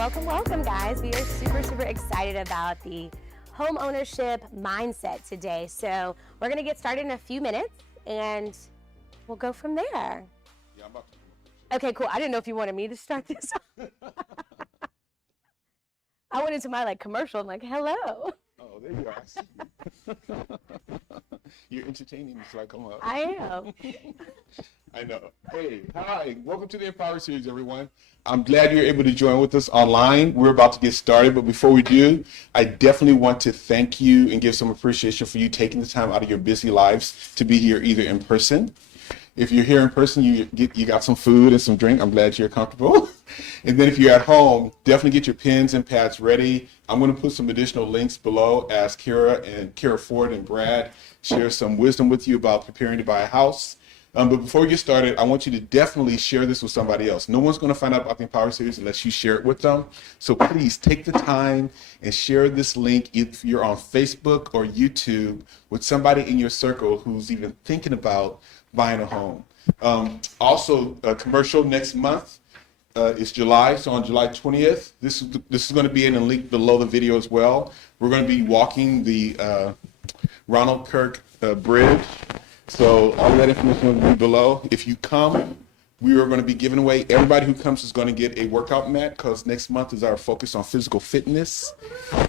Welcome, guys. We are super excited about the home ownership mindset today. So we're going to get started in a few minutes, and we'll go from there. Yeah, I'm about to. Okay, cool. I didn't know if you wanted me to start this. I went into my commercial. I'm like, hello. Oh, there you are. I see you. You're entertaining me, so I come up. I am. I know. Hey, hi. Welcome to the Empower Series, everyone. I'm glad you're able to join with us online. We're about to get started, but before we do, I definitely want to thank you and give some appreciation for you taking the time out of your busy lives to be here either in person. If you're here in person, you got some food and some drink. I'm glad you're comfortable. And then if you're at home, definitely get your pens and pads ready. I'm going to put some additional links below as Keyra Ford and Brad share some wisdom with you about preparing to buy a house. But before we get started, I want you to definitely share this with somebody else. No one's going to find out about the Empower Series unless you share it with them. So please take the time and share this link if you're on Facebook or YouTube with somebody in your circle who's even thinking about buying a home. Also, a commercial next month is July. So on July 20th, this is going to be in a link below the video as well. We're going to be walking the Ronald Kirk Bridge. So all of that information will be below. If you come, we are going to be giving away, everybody who comes is going to get a workout mat, because next month is our focus on physical fitness.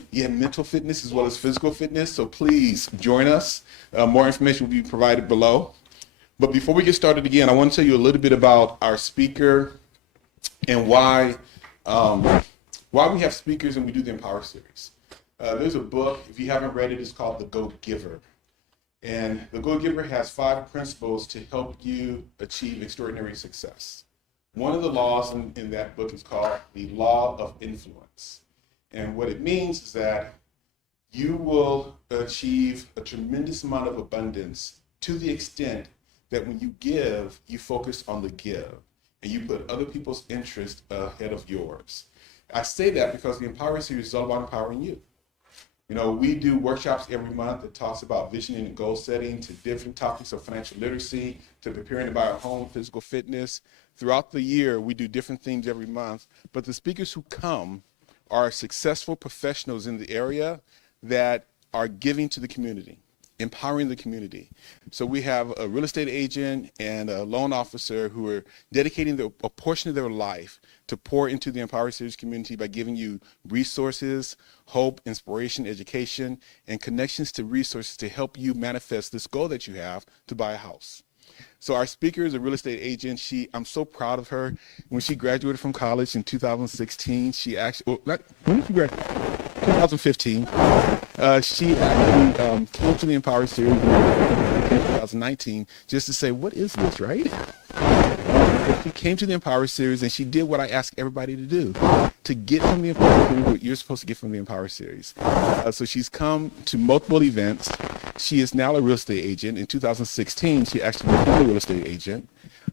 Yeah, mental fitness as well as physical fitness. So please join us. More information will be provided below. But before we get started again, I want to tell you a little bit about our speaker and why we have speakers and we do the Empower Series. There's a book, if you haven't read it, it's called The Go-Giver. And The Go-Giver has 5 principles to help you achieve extraordinary success. One of the laws in that book is called the law of influence. And what it means is that you will achieve a tremendous amount of abundance to the extent that when you give, you focus on the give and you put other people's interest ahead of yours. I say that because the Empower Series is all about empowering you. You know, we do workshops every month that talks about visioning and goal setting, to different topics of financial literacy, to preparing to buy a home, physical fitness. Throughout the year, we do different things every month, but the speakers who come are successful professionals in the area that are giving to the community, empowering the community. So we have a real estate agent and a loan officer who are dedicating a portion of their life to pour into the Empower Series community by giving you resources, hope, inspiration, education, and connections to resources to help you manifest this goal that you have to buy a house. So our speaker is a real estate agent. I'm so proud of her. When she graduated from college in 2016, when did she graduate? 2015. She actually came to the Empower Series in 2019 just to say, what is this, right? She came to the Empower Series and she did what I ask everybody to do, to get from the Empower Series what you're supposed to get from the Empower Series. So she's come to multiple events. She is now a real estate agent. In 2016, she actually became a real estate agent.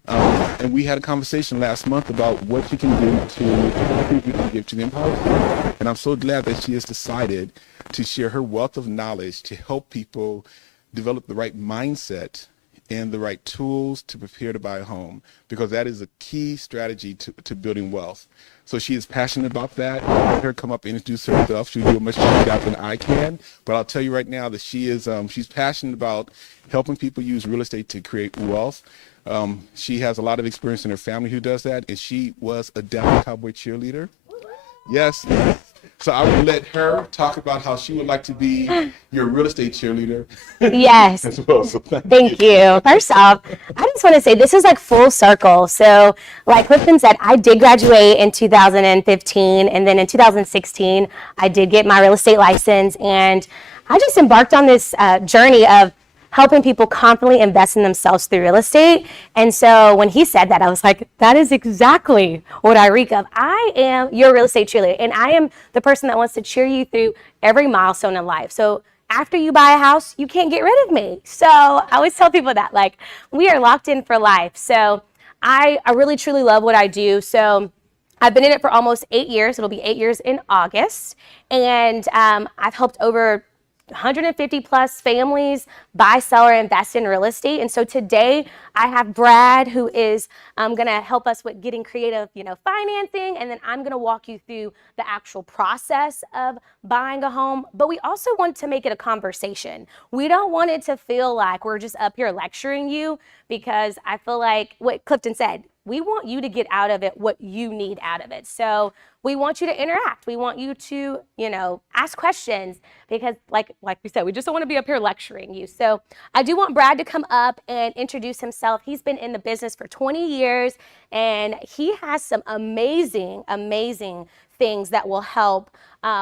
And we had a conversation last month about what she can do to give to the Empower Series. And I'm so glad that she has decided to share her wealth of knowledge to help people develop the right mindset and the right tools to prepare to buy a home, because that is a key strategy to building wealth. So she is passionate about that. I'll let her come up and introduce herself. She'll do a much better job than I can, but I'll tell you right now that she's passionate about helping people use real estate to create wealth. She has a lot of experience in her family who does that, and she was a Dallas Cowboy cheerleader. Yes. So I will let her talk about how she would like to be your real estate cheerleader. Yes. As well. So Thank you. First off, I just want to say this is full circle. So like Clifton said, I did graduate in 2015, and then in 2016, I did get my real estate license, and I just embarked on this journey of helping people confidently invest in themselves through real estate. And so when he said that, I was like, that is exactly what I reek of. I am your real estate cheerleader, and I am the person that wants to cheer you through every milestone in life. So after you buy a house, you can't get rid of me. So I always tell people that, we are locked in for life. So I really, truly love what I do. So I've been in it for almost 8 years. It'll be 8 years in August. And I've helped over 150 plus families buy, sell, or invest in real estate. And so today I have Brad, who is going to help us with getting creative, financing. And then I'm going to walk you through the actual process of buying a home. But we also want to make it a conversation. We don't want it to feel like we're just up here lecturing you, because I feel like what Clifton said, we want you to get out of it what you need out of it. So we want you to interact. We want you to, ask questions, because like we said, we just don't want to be up here lecturing you. So I do want Brad to come up and introduce himself. He's been in the business for 20 years, and he has some amazing, amazing things that will help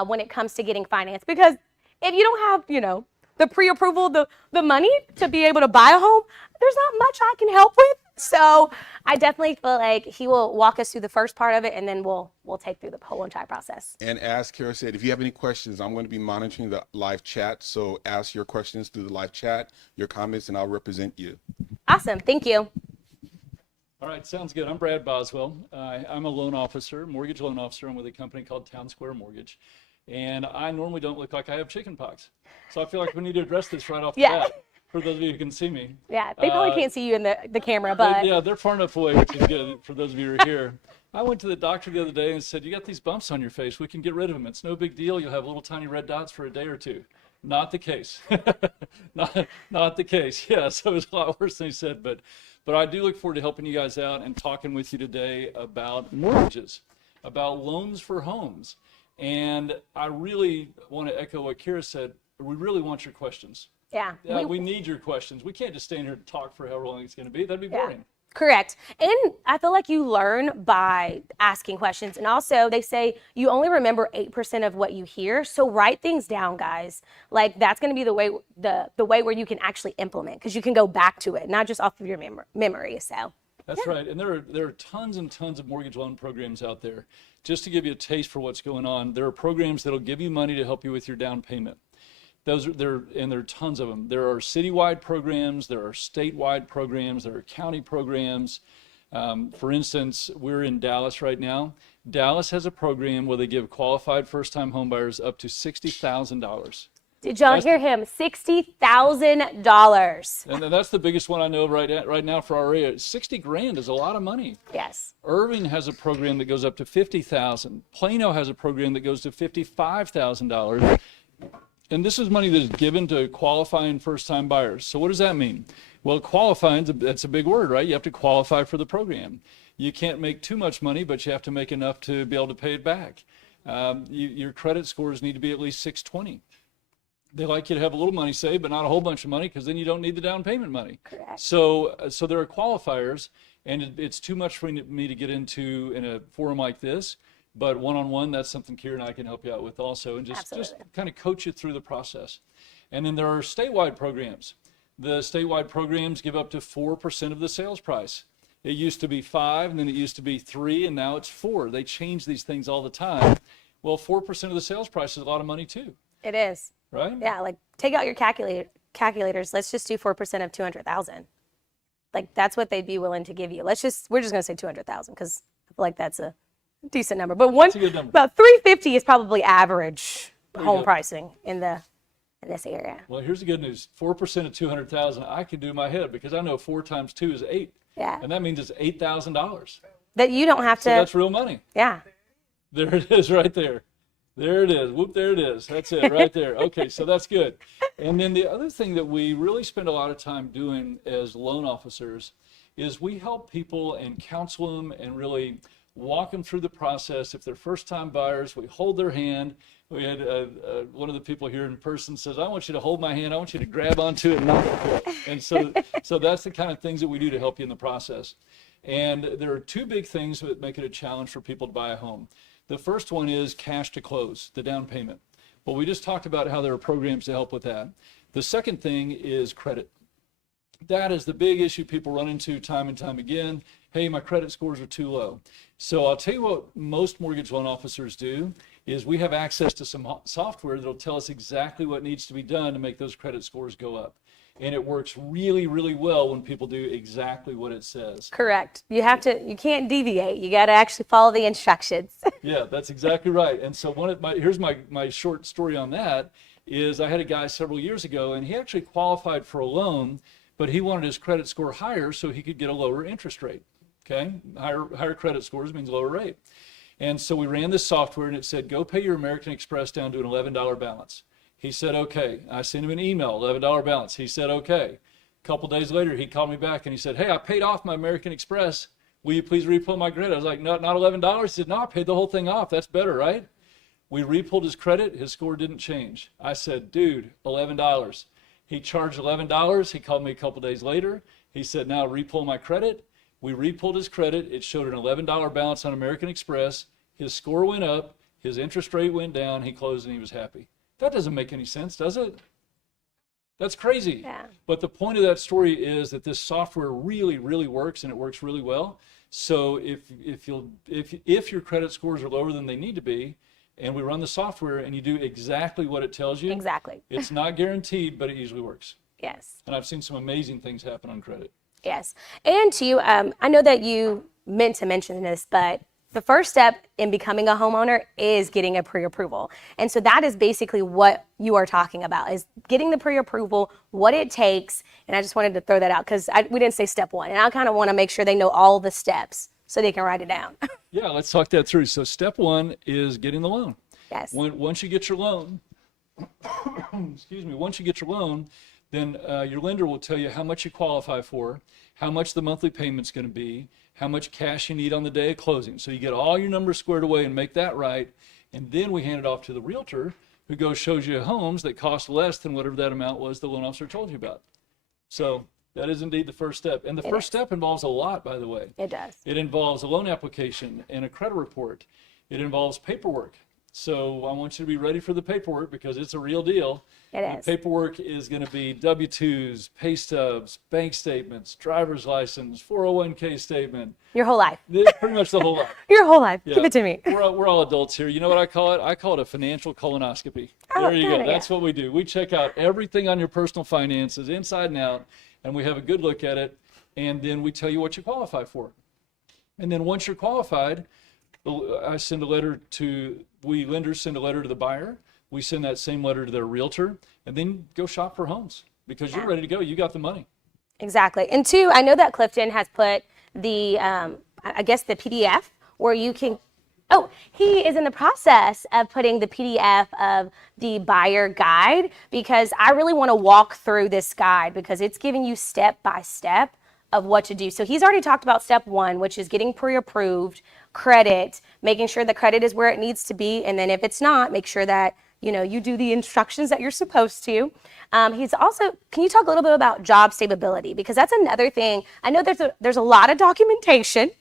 when it comes to getting finance. Because if you don't have, the pre-approval, the money to be able to buy a home, there's not much I can help with. So I definitely feel like he will walk us through the first part of it, and then we'll take through the whole entire process. And as Keyra said, if you have any questions, I'm going to be monitoring the live chat. So ask your questions through the live chat, your comments, and I'll represent you. Awesome. Thank you. All right, sounds good. I'm Brad Boswell. I'm a loan officer, mortgage loan officer. I'm with a company called Town Square Mortgage. And I normally don't look like I have chicken pox. So I feel like we need to address this right off the bat, for those of you who can see me. Yeah, they probably can't see you in the camera, but. Yeah, they're far enough away, which is good for those of you who are here. I went to the doctor the other day and said, you got these bumps on your face. We can get rid of them. It's no big deal. You'll have little tiny red dots for a day or two. Not the case. not the case. Yeah, so it was a lot worse than he said. But I do look forward to helping you guys out and talking with you today about mortgages, about loans for homes. And I really want to echo what Keyra said. We really want your questions. Yeah. We need your questions. We can't just stand here and talk for however long it's going to be. That'd be boring. Correct. And I feel like you learn by asking questions. And also they say you only remember 8% of what you hear. So write things down, guys. Like that's going to be the way where you can actually implement, because you can go back to it, not just off of your memory. So that's right. And there are tons and tons of mortgage loan programs out there. Just to give you a taste for what's going on, there are programs that'll give you money to help you with your down payment. There are tons of them. There are citywide programs, there are statewide programs, there are county programs. For instance, we're in Dallas right now. Dallas has a program where they give qualified first-time homebuyers up to $60,000. Did y'all hear him? $60,000. And that's the biggest one I know right now for our area. 60 grand is a lot of money. Yes. Irving has a program that goes up to $50,000. Plano has a program that goes to $55,000. And this is money that is given to qualifying first-time buyers. So what does that mean? Well, qualifying, that's a big word, right? You have to qualify for the program. You can't make too much money, but you have to make enough to be able to pay it back. Your credit scores need to be at least 620. They like you to have a little money saved, but not a whole bunch of money, because then you don't need the down payment money. Correct. So there are qualifiers, and it's too much for me to get into in a forum like this. But one-on-one, that's something Keyra and I can help you out with also, and just kind of coach you through the process. And then there are statewide programs. The statewide programs give up to 4% of the sales price. It used to be 5, and then it used to be 3, and now it's 4. They change these things all the time. Well, 4% of the sales price is a lot of money too. It is. Right? Yeah, like take out your calculators. Let's just do 4% of 200,000. Like that's what they'd be willing to give you. We're just going to say 200,000, because I feel like that's a decent number. But a good number. About 350 is probably average home pricing in this area. Well, here's the good news. 4% of 200,000, I can do in my head, because I know 4 times 2 is 8. Yeah. And that means it's $8,000. That you don't have to. So that's real money. Yeah. There it is right there. There it is. Whoop, there it is. That's it right there. Okay, so that's good. And then the other thing that we really spend a lot of time doing as loan officers is we help people and counsel them and really walk them through the process. If they're first-time buyers, we hold their hand. We had one of the people here in person says, I want you to hold my hand. I want you to grab onto it and not let go. And so that's the kind of things that we do to help you in the process. And there are 2 big things that make it a challenge for people to buy a home. The first one is cash to close, the down payment. Well, we just talked about how there are programs to help with that. The second thing is credit. That is the big issue people run into time and time again. Hey, my credit scores are too low. So I'll tell you what most mortgage loan officers do is we have access to some software that'll tell us exactly what needs to be done to make those credit scores go up. And it works really, really well when people do exactly what it says. Correct. You can't deviate. You got to actually follow the instructions. Yeah, that's exactly right. And so here's my short story on that is I had a guy several years ago, and he actually qualified for a loan, but he wanted his credit score higher so he could get a lower interest rate. Okay, higher credit scores means lower rate. And so we ran this software, and it said, go pay your American Express down to an $11 balance. He said, okay. I sent him an email, $11 balance. He said, okay. A couple days later, he called me back and he said, hey, I paid off my American Express. Will you please repull my credit? I was like, no, not $11. He said, no, I paid the whole thing off. That's better, right? We repulled his credit. His score didn't change. I said, dude, $11. He charged $11. He called me a couple days later. He said, now repull my credit. We repulled his credit. It showed an $11 balance on American Express. His score went up. His interest rate went down. He closed and he was happy. That doesn't make any sense, does it? That's crazy. Yeah. But the point of that story is that this software really, really works, and it works really well. So if your credit scores are lower than they need to be, and we run the software and you do exactly what it tells you, Exactly. it's not guaranteed, but it usually works. Yes. And I've seen some amazing things happen on credit. Yes. And too, I know that you meant to mention this, but the first step in becoming a homeowner is getting a pre-approval. And so that is basically what you are talking about, is getting the pre-approval, what it takes. And I just wanted to throw that out because we didn't say step one. And I kind of want to make sure they know all the steps so they can write it down. Yeah, let's talk that through. So step one is getting the loan. Yes. Once you get your loan, once you get your loan, then your lender will tell you how much you qualify for, how much the monthly payment's going to be, how much cash you need on the day of closing. So you get all your numbers squared away and make that right. And then we hand it off to the realtor who shows you homes that cost less than whatever that amount was the loan officer told you about. So that is indeed the first step. And the first step involves a lot, by the way. It does. It involves a loan application and a credit report. It involves paperwork. So I want you to be ready for the paperwork because it's a real deal. It is. The paperwork is going to be W-2s, pay stubs, bank statements, driver's license, 401k statement. Your whole life. Pretty much the whole lot. Your whole life. Yeah. Give it to me. We're all adults here. You know what I call it? I call it a financial colonoscopy. Oh, There you go. got it, That's what we do. We check out everything on your personal finances inside and out, and we have a good look at it, and then we tell you what you qualify for. And then once you're qualified, lenders send a letter to the buyer. We send that same letter to their realtor, and then go shop for homes because you're ready to go. You got the money. Exactly. And two, I know that Clifton has put the, I guess the PDF where you can, he is in the process of putting the PDF of the buyer guide because I really want to walk through this guide because it's giving you step by step of what to do. So he's already talked about step one, which is getting pre-approved credit, making sure the credit is where it needs to be. And then if it's not, make sure that, you do the instructions that you're supposed to. He's also, can you talk a little bit about job stability? Because that's another thing. I know there's a lot of documentation,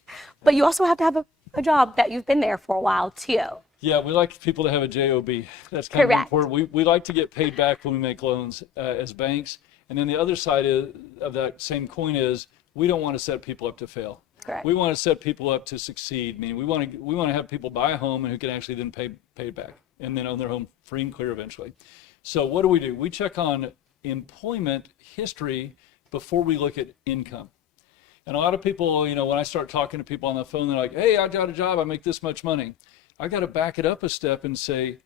but you also have to have a job that you've been there for a while too. Yeah, we like people to have a job. That's kind Correct. of important. We like to get paid back when we make loans as banks. And then the other side of that same coin is we don't want to set people up to fail. Correct. We want to set people up to succeed. Meaning we want to have people buy a home and who can actually then pay it back and then own their home free and clear eventually. So what do? We check on employment history before we look at income. And a lot of people, when I start talking to people on the phone, they're like, hey, I got a job, I make this much money. I got to back it up a step and say,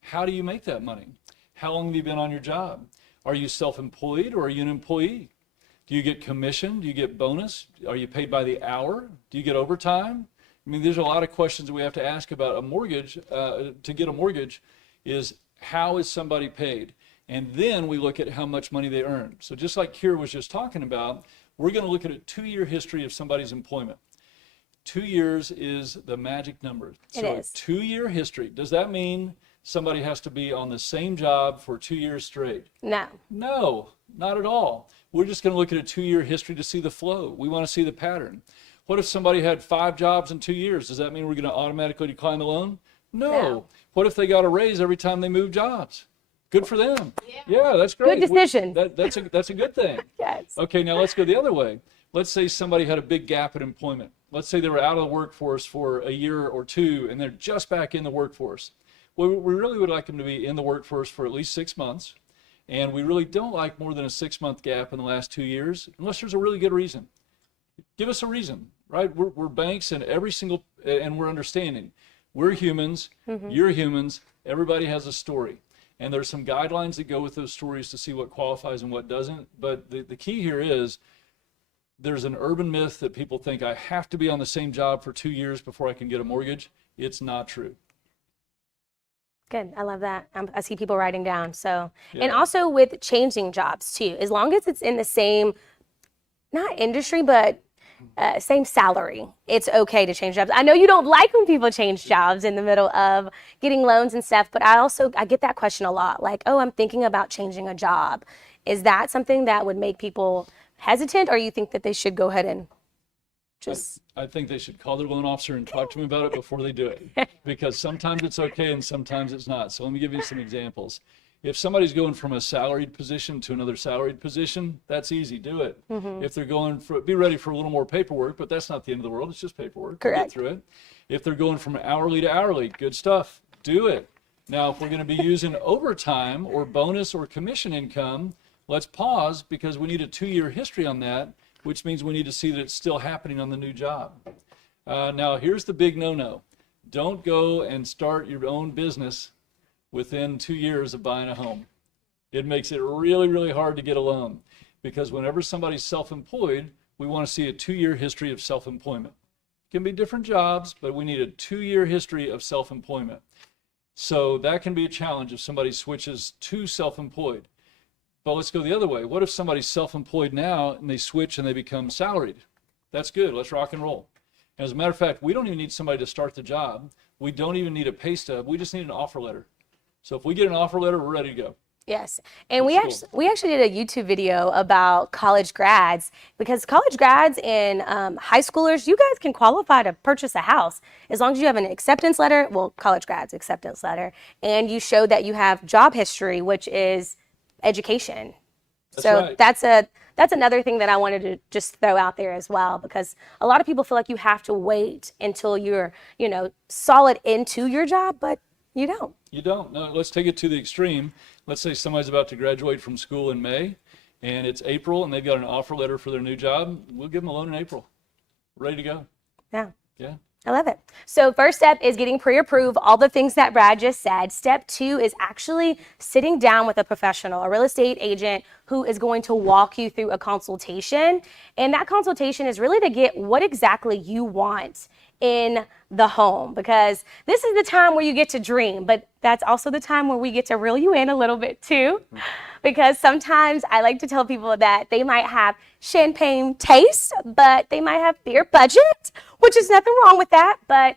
how do you make that money? How long have you been on your job? Are you self-employed or are you an employee? Do you get commission? Do you get bonus? Are you paid by the hour? Do you get overtime? I mean, there's a lot of questions that we have to ask about a mortgage. To get a mortgage is how is somebody paid? And then we look at how much money they earn. So just like Keyra was just talking about, we're going to look at a 2-year history of somebody's employment. 2 years is the magic number. It So is. 2-year history. Does that mean somebody has to be on the same job for 2 years straight? No. No, not at all. We're just going to look at a 2-year history to see the flow. We want to see the pattern. What if somebody had 5 jobs in 2 years? Does that mean we're going to automatically decline the loan? No. What if they got a raise every time they moved jobs? Good for them. Yeah, that's great. Good decision. That's a good thing. Yes. Okay, now let's go the other way. Let's say somebody had a big gap in employment. Let's say they were out of the workforce for a year or two and they're just back in the workforce. Well, we really would like them to be in the workforce for at least 6 months. And we really don't like more than a 6-month gap in the last 2 years, unless there's a really good reason. Give us a reason, right? We're banks and and we're understanding. We're humans, you're humans, everybody has a story. And there's some guidelines that go with those stories to see what qualifies and what doesn't. But the key here is there's an urban myth that people think I have to be on the same job for 2 years before I can get a mortgage. It's not true. Good. I love that. I see people writing down. So, Yeah. and also with changing jobs too, as long as it's in the same, not industry, but same salary, it's okay to change jobs. I know you don't like when people change jobs in the middle of getting loans and stuff, but I get that question a lot. Like, oh, I'm thinking about changing a job. Is that something that would make people hesitant, or you think that they should go ahead and just... I think they should call their loan officer and talk to them about it before they do it, because sometimes it's okay and sometimes it's not. So let me give you some examples. If somebody's going from a salaried position to another salaried position, that's easy, do it. If they're be ready for a little more paperwork, but that's not the end of the world, it's just paperwork. Correct. Get through it. If they're going from hourly to hourly, good stuff, do it. Now, if we're going to be using overtime or bonus or commission income, let's pause, because we need a 2-year history on that, which means we need to see that it's still happening on the new job. Now, here's the big no-no. Don't go and start your own business within 2 years of buying a home. It makes it really, really hard to get a loan, because whenever somebody's self-employed, we want to see a 2-year history of self-employment. It can be different jobs, but we need a 2-year history of self-employment. So that can be a challenge if somebody switches to self-employed. But let's go the other way. What if somebody's self-employed now and they switch and they become salaried? That's good. Let's rock and roll. And as a matter of fact, we don't even need somebody to start the job. We don't even need a pay stub. We just need an offer letter. So if we get an offer letter, we're ready to go. Yes. And That's we actually did a YouTube video about college grads, because college grads and high schoolers, you guys can qualify to purchase a house as long as you have an acceptance letter, well, college grads acceptance letter, and you show that you have job history, which is education. That's So right. that's another thing that I wanted to just throw out there as well, because a lot of people feel like you have to wait until you're, solid into your job, but you don't. You don't. No, let's take it to the extreme. Let's say somebody's about to graduate from school in May, and it's April, and they've got an offer letter for their new job. We'll give them a loan in April. Ready to go. Yeah. Yeah. I love it. So first step is getting pre-approved, all the things that Brad just said. Step 2 is actually sitting down with a professional, a real estate agent, who is going to walk you through a consultation. And that consultation is really to get what exactly you want in the home, because this is the time where you get to dream, but that's also the time where we get to reel you in a little bit too. Because sometimes I like to tell people that they might have champagne taste, but they might have beer budget, which is nothing wrong with that. But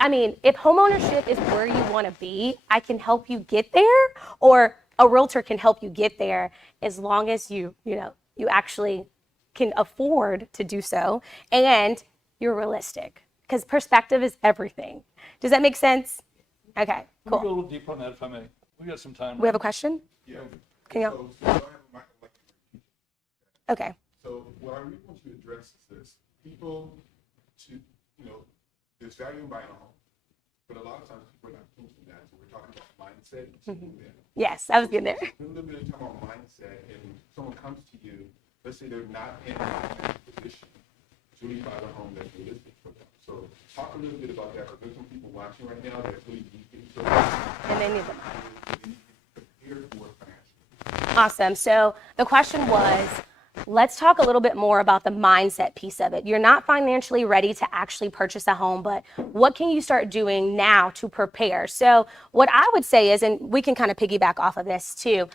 I mean, if homeownership is where you want to be, I can help you get there, or a realtor can help you get there, as long as you actually can afford to do so and you're realistic, because perspective is everything. Does that make sense? Okay, We'll go a cool. little deeper on that if I may. We got some time. We have a question? Yeah. Can you? So I have a mic, I'd like to repeat. Okay. So what I really want to address is this: people, there's value in buying a home, but a lot of times people are not thinking that. So we're talking about mindset. Yes, I was good there. Spend a little bit of time on mindset, and someone comes to you. Let's say they're not in a position to really buy the home that's realistic for them. So talk a little bit about that, because there's some people watching right now that really need things so And they need them. prepared for financially. Awesome. So the question was, let's talk a little bit more about the mindset piece of it. You're not financially ready to actually purchase a home, but what can you start doing now to prepare? So what I would say is, and we can kind of piggyback off of this too,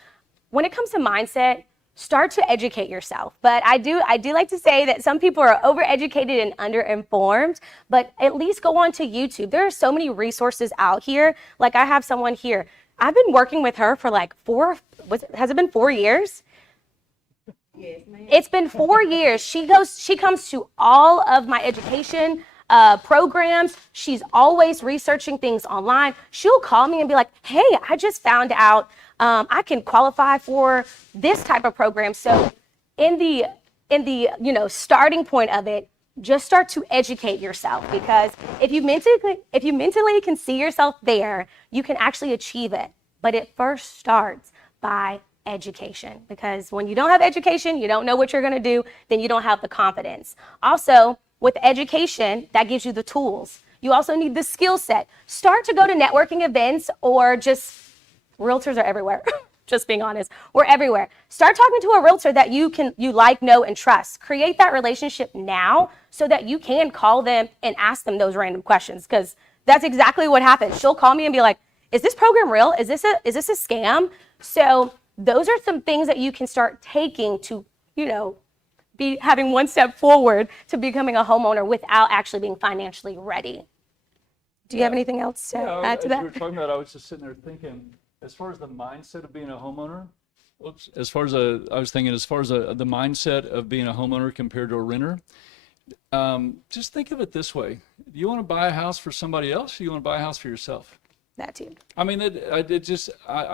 when it comes to mindset, start to educate yourself. But I do like to say that some people are overeducated and underinformed, but at least go on to YouTube. There are so many resources out here. Like I have someone here. I've been working with her for like has it been 4 years? Yes, ma'am. It's been 4 years. She comes to all of my education programs. She's always researching things online. She'll call me and be like, hey, I just found out I can qualify for this type of program. So in the starting point of it, just start to educate yourself, because if you mentally can see yourself there, you can actually achieve it. But it first starts by education, because when you don't have education, you don't know what you're going to do, then you don't have the confidence. Also, with education, that gives you the tools. You also need the skill set. Start to go to networking events, or just realtors are everywhere. Just being honest, we're everywhere. Start talking to a realtor that you like, know, and trust. Create that relationship now so that you can call them and ask them those random questions, because that's exactly what happens. She'll call me and be like, is this program real? Is this a scam? So those are some things that you can start taking to, be having one step forward to becoming a homeowner without actually being financially ready. Do you have anything else to add to as that? you were talking about, I was just sitting there thinking, as far as the mindset of being a homeowner, as far as the mindset of being a homeowner compared to a renter, just think of it this way. Do you want to buy a house for somebody else, or do you want to buy a house for yourself? That too. I mean, I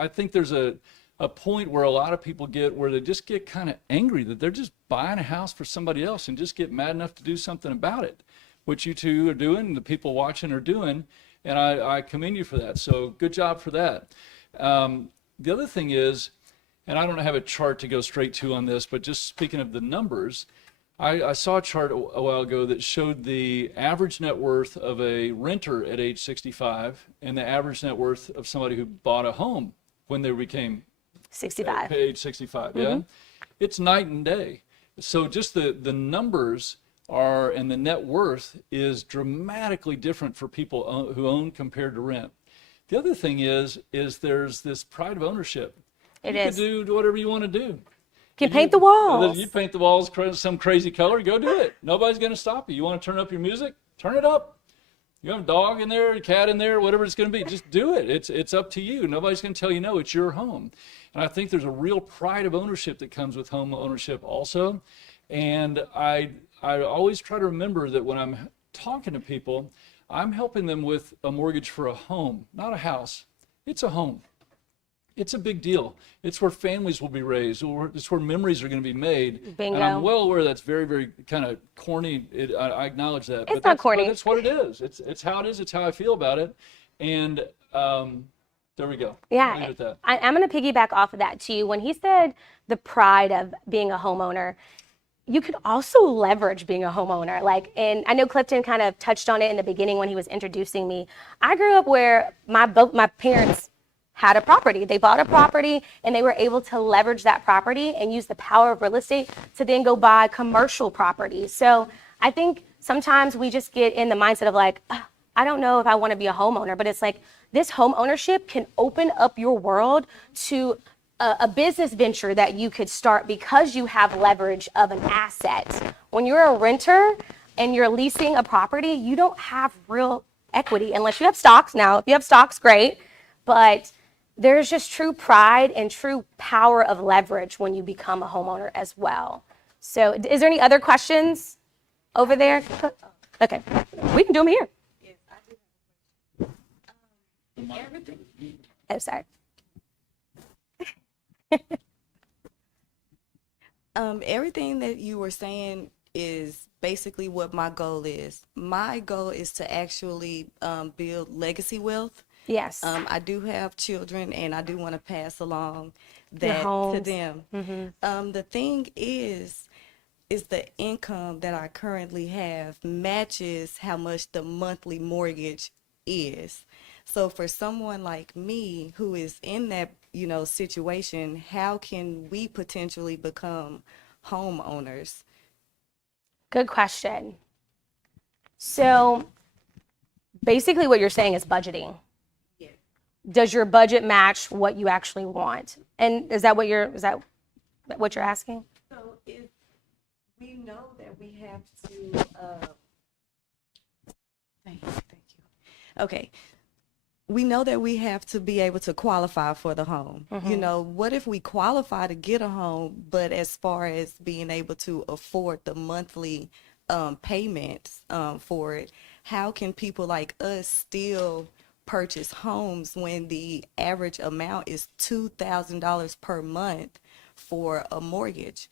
think there's a point where a lot of people get where they just get kind of angry that they're just buying a house for somebody else and just get mad enough to do something about it, which you two are doing and the people watching are doing. And I commend you for that. So good job for that. The other thing is, and I don't have a chart to go straight to on this, but just speaking of the numbers, I saw a chart a while ago that showed the average net worth of a renter at age 65 and the average net worth of somebody who bought a home when they became 65. age 65. Yeah, it's night and day. So just the numbers are, and the net worth is dramatically different for people who own compared to rent. The other thing is there's this pride of ownership. You can do whatever you want to do. You can paint the walls. You paint the walls some crazy color, go do it. Nobody's going to stop you. You want to turn up your music? Turn it up. You have a dog in there, a cat in there, whatever it's going to be, just do it. It's up to you. Nobody's going to tell you no. It's your home. And I think there's a real pride of ownership that comes with home ownership also. And I always try to remember that when I'm talking to people, I'm helping them with a mortgage for a home, not a house. It's a home. It's a big deal. It's where families will be raised. It's where memories are going to be made. Bingo. And I'm well aware that's very, very kind of corny. I acknowledge that. It's not corny. But it's what it is. It's how it is. It's how I feel about it. And there we go. Yeah, I'll leave it at that. I'm going to piggyback off of that too. When he said the pride of being a homeowner, you could also leverage being a homeowner. And I know Clifton kind of touched on it in the beginning when he was introducing me. I grew up where both my parents had a property. They bought a property and they were able to leverage that property and use the power of real estate to then go buy commercial property. So I think sometimes we just get in the mindset of I don't know if I want to be a homeowner, but it's like this home ownership can open up your world to a business venture that you could start because you have leverage of an asset. When you're a renter and you're leasing a property, you don't have real equity unless you have stocks. Now, if you have stocks, great, but there's just true pride and true power of leverage when you become a homeowner as well. So is there any other questions over there? Okay, we can do them here. Yes, I do. Everything. Oh, sorry. Everything that you were saying is basically what my goal is. My goal is to actually build legacy wealth. Yes. I do have children, and I do want to pass along that to homes. them. The thing is the income that I currently have matches how much the monthly mortgage is. So for someone like me who is in that, situation, how can we potentially become homeowners? Good question. So basically what you're saying is budgeting. Yes. Does your budget match what you actually want? And is that what you're asking? So if we know that we have to, thank you. Okay. We know that we have to be able to qualify for the home. What if we qualify to get a home, but as far as being able to afford the monthly payments for it, how can people like us still purchase homes when the average amount is $2,000 per month for a mortgage?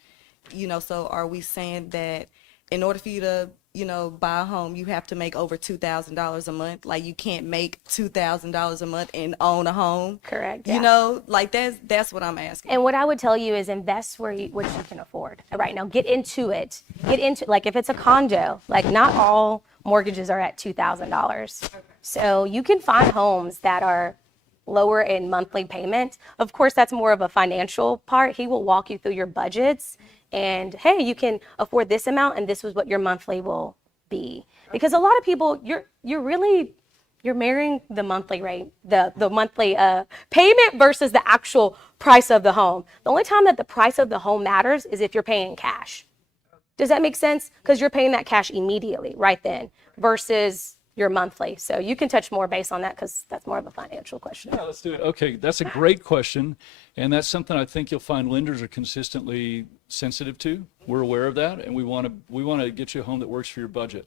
So are we saying that in order for you to buy a home, you have to make over $2,000 a month. Like you can't make $2,000 a month and own a home. Correct. You Yeah. know, like that's what I'm asking. And what I would tell you is invest what you can afford. Right now, get into it. Like if it's a condo, like not all mortgages are at $2,000. So you can find homes that are lower in monthly payment. Of course, that's more of a financial part. He will walk you through your budgets and hey, you can afford this amount and this is what your monthly will be. Because a lot of people, you're marrying the monthly rate, the monthly payment versus the actual price of the home. The only time that the price of the home matters is if you're paying cash. Does that make sense? Because you're paying that cash immediately right then versus your monthly. So you can touch more base on that because that's more of a financial question. Yeah, let's do it. Okay, that's a great question. And that's something I think you'll find lenders are consistently sensitive to. We're aware of that. And we want to get you a home that works for your budget.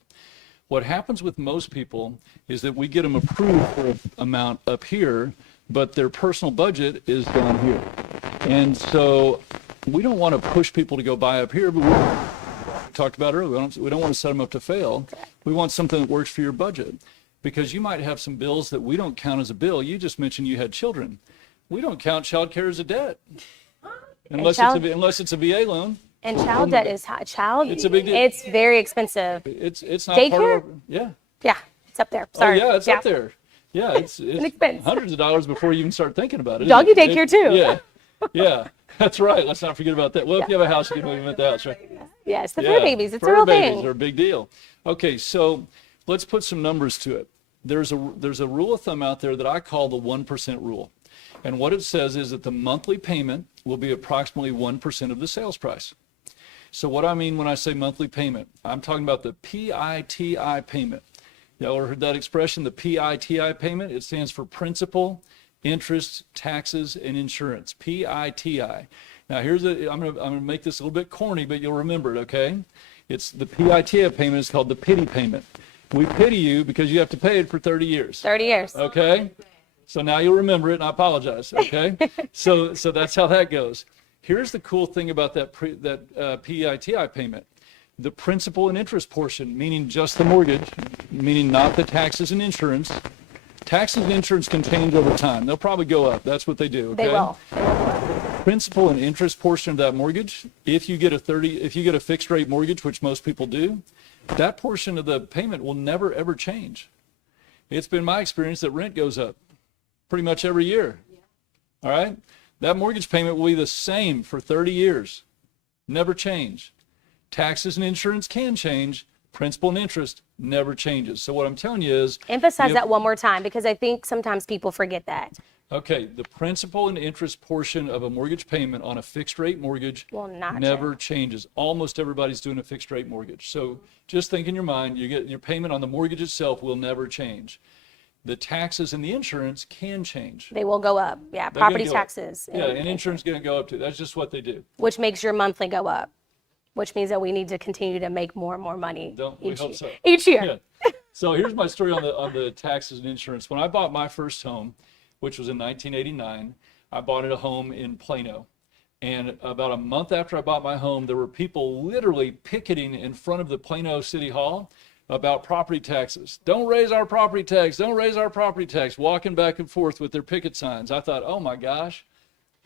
What happens with most people is that we get them approved for an amount up here, but their personal budget is down here. And so we don't want to push people to go buy up here, but we talked about earlier, we don't want to set them up to fail. We want something that works for your budget because you might have some bills that we don't count as a bill. You just mentioned you had children. We don't count child care as a debt unless it's a VA loan. And child debt is high. It's a big deal. It's very expensive. It's not Daycare? part of yeah. Yeah, it's up there. Sorry. Oh yeah, it's up there. Yeah, it's expense. hundreds of dollars before you even start thinking about it. Doggy daycare too. Yeah, yeah, that's right. Let's not forget about that. Well, if you have a house, you can move them at the house, right? Yes, the fur babies. It's a fur real babies thing. are a big deal. Okay, so let's put some numbers to it. There's a rule of thumb out there that I call the 1% rule. And what it says is that the monthly payment will be approximately 1% of the sales price. So what I mean when I say monthly payment, I'm talking about the PITI payment. You ever heard that expression, the PITI payment? It stands for principal, interest, taxes, and insurance. PITI. Now I'm gonna make this a little bit corny, but you'll remember it, okay? It's the PITI payment is called the pity payment. We pity you because you have to pay it for 30 years. 30 years. Okay? So now you'll remember it, and I apologize, okay? So that's how that goes. Here's the cool thing about that PITI payment. The principal and interest portion, meaning just the mortgage, meaning not the taxes and insurance. Taxes and insurance can change over time. They'll probably go up. That's what they do, okay? They will. Principal and interest portion of that mortgage, if you get a fixed rate mortgage, which most people do, that portion of the payment will never ever change. It's been my experience that rent goes up pretty much every year. All right? That mortgage payment will be the same for 30 years. Never change. Taxes and insurance can change. Principal and interest never changes. So what I'm telling you is... Emphasize that one more time because I think sometimes people forget that. Okay, the principal and interest portion of a mortgage payment on a fixed rate mortgage Will not never changes. Almost everybody's doing a fixed rate mortgage. So just think in your mind, your payment on the mortgage itself will never change. The taxes and the insurance can change. They will go up. Yeah, They're gonna property go up. taxes. Yeah, and insurance is going to go up too. That's just what they do. Which makes your monthly go up, which means that we need to continue to make more and more money We hope so. each year. Yeah. So here's my story on the taxes and insurance. When I bought my first home, which was in 1989, I bought a home in Plano. And about a month after I bought my home, there were people literally picketing in front of the Plano City Hall about property taxes. Don't raise our property tax. Don't raise our property tax. Walking back and forth with their picket signs. I thought, oh my gosh,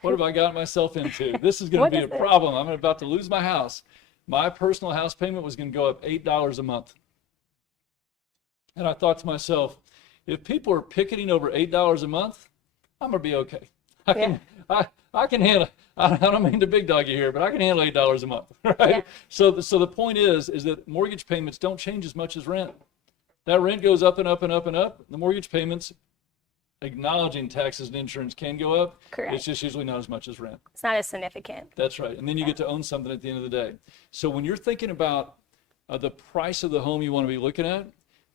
what have I got myself into? This is going to be a problem. I'm about to lose my house. My personal house payment was going to go up $8 a month. And I thought to myself, if people are picketing over $8 a month, I'm going to be okay. I can handle, I don't mean to big dog you here, but I can handle $8 a month, right? Yeah. So the point is that mortgage payments don't change as much as rent. That rent goes up and up and up and up. The mortgage payments, acknowledging taxes and insurance, can go up. Correct. It's just usually not as much as rent. It's not as significant. That's right. And then you get to own something at the end of the day. So when you're thinking about the price of the home you want to be looking at,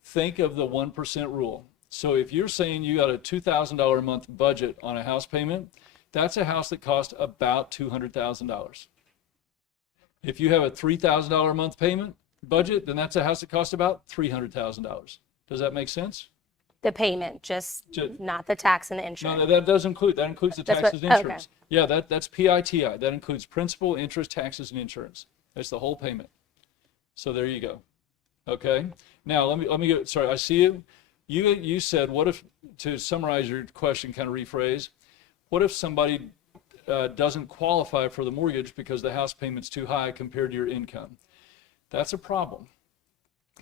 think of the 1% rule. So if you're saying you got a $2,000 a month budget on a house payment, that's a house that costs about $200,000. If you have a $3,000 a month payment budget, then that's a house that costs about $300,000. Does that make sense? The payment, just not the tax and the insurance. No, that does include, that includes the That's taxes what- and insurance. Yeah, that's PITI. That includes principal, interest, taxes, and insurance. That's the whole payment. So there you go. Okay. Now let me go. Sorry, I see you. You said, what if, to summarize your question, kind of rephrase, what if somebody doesn't qualify for the mortgage because the house payment's too high compared to your income? That's a problem.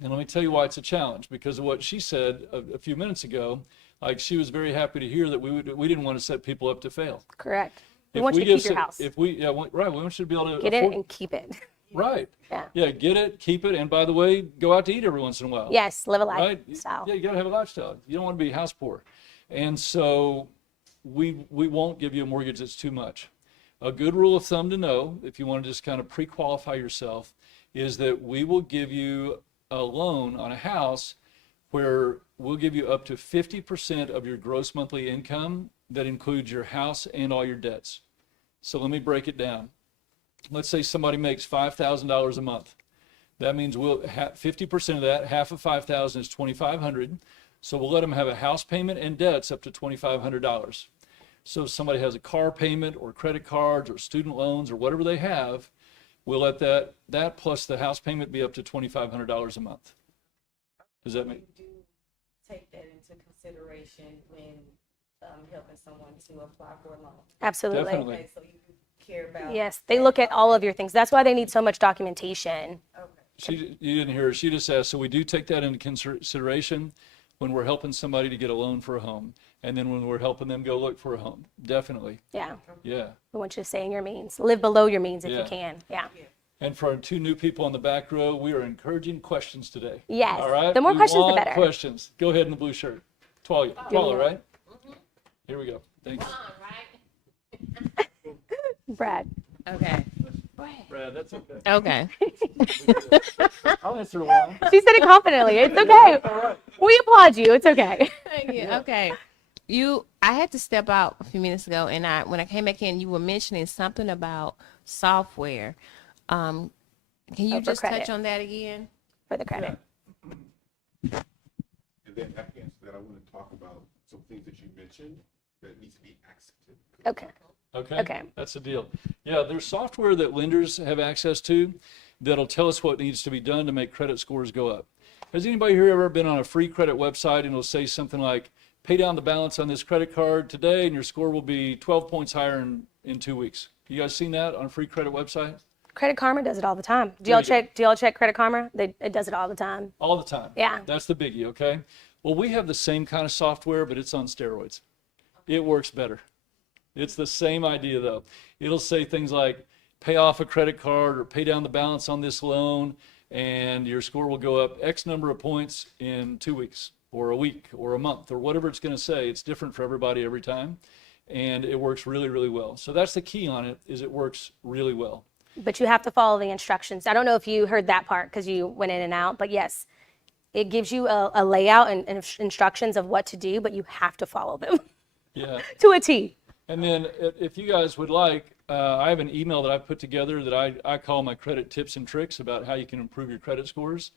And let me tell you why it's a challenge, because of what she said a few minutes ago. Like, she was very happy to hear that we didn't want to set people up to fail. Correct. We want you to keep your house. Right, we want you to be able to Get it and keep it. Right. Yeah. Yeah, get it, keep it, and by the way, go out to eat every once in a while. Yes, live a Right? lifestyle. Yeah, you got to have a lifestyle. You don't want to be house poor. And so we won't give you a mortgage that's too much. A good rule of thumb to know, if you want to just kind of pre-qualify yourself, is that we will give you a loan on a house where we'll give you up to 50% of your gross monthly income that includes your house and all your debts. So let me break it down. Let's say somebody makes $5,000 a month. That means we'll 50% of that, half of 5,000 is 2,500. So we'll let them have a house payment and debts up to $2,500. So if somebody has a car payment or credit cards or student loans or whatever they have, we'll let that plus the house payment be up to $2,500 a month. Does that make? Do take that into consideration when helping someone to apply for a loan. Absolutely. Definitely. Okay, so you care about. Yes, they look at all of your things. That's why they need so much documentation. Okay. You didn't hear her. She just asked. So we do take that into consideration when we're helping somebody to get a loan for a home, and then when we're helping them go look for a home. Definitely. Yeah. Yeah. We want you to stay in your means. Live below your means if Yeah. you can. Yeah. And for our two new people on the back row, we are encouraging questions today. Yes. All right. The more We questions, the want better. Questions. Go ahead in the blue shirt. Twala, right? Here we go. Thanks. Brad. Okay. Brad, that's okay. Okay. I'll answer a while. She said it confidently. It's okay. We applaud you. It's okay. Yeah, okay. I had to step out a few minutes ago, and when I came back in, you were mentioning something about software. Can you for just credit. touch on that again? For the credit. And then after that, I want to talk about some things that you mentioned that needs to be accepted. Okay. Okay. Okay. That's the deal. Yeah, there's software that lenders have access to that'll tell us what needs to be done to make credit scores go up. Has anybody here ever been on a free credit website and it'll say something like, pay down the balance on this credit card today and your score will be 12 points higher in 2 weeks? You guys seen that on a free credit website? Credit Karma does it all the time. Do There y'all you go. check Credit Karma? It does it all the time. All the time. Yeah. That's the biggie, okay? Well, we have the same kind of software, but it's on steroids. It works better. It's the same idea though. It'll say things like, pay off a credit card or pay down the balance on this loan and your score will go up X number of points in 2 weeks or a week or a month or whatever it's going to say. It's different for everybody every time. And it works really, really well. So that's the key on it, is it works really well. But you have to follow the instructions. I don't know if you heard that part because you went in and out, but yes, it gives you a layout and instructions of what to do, but you have to follow them Yeah. to a T. And then if you guys would like, I have an email that I've put together that I call my credit tips and tricks about how you can improve your credit scores.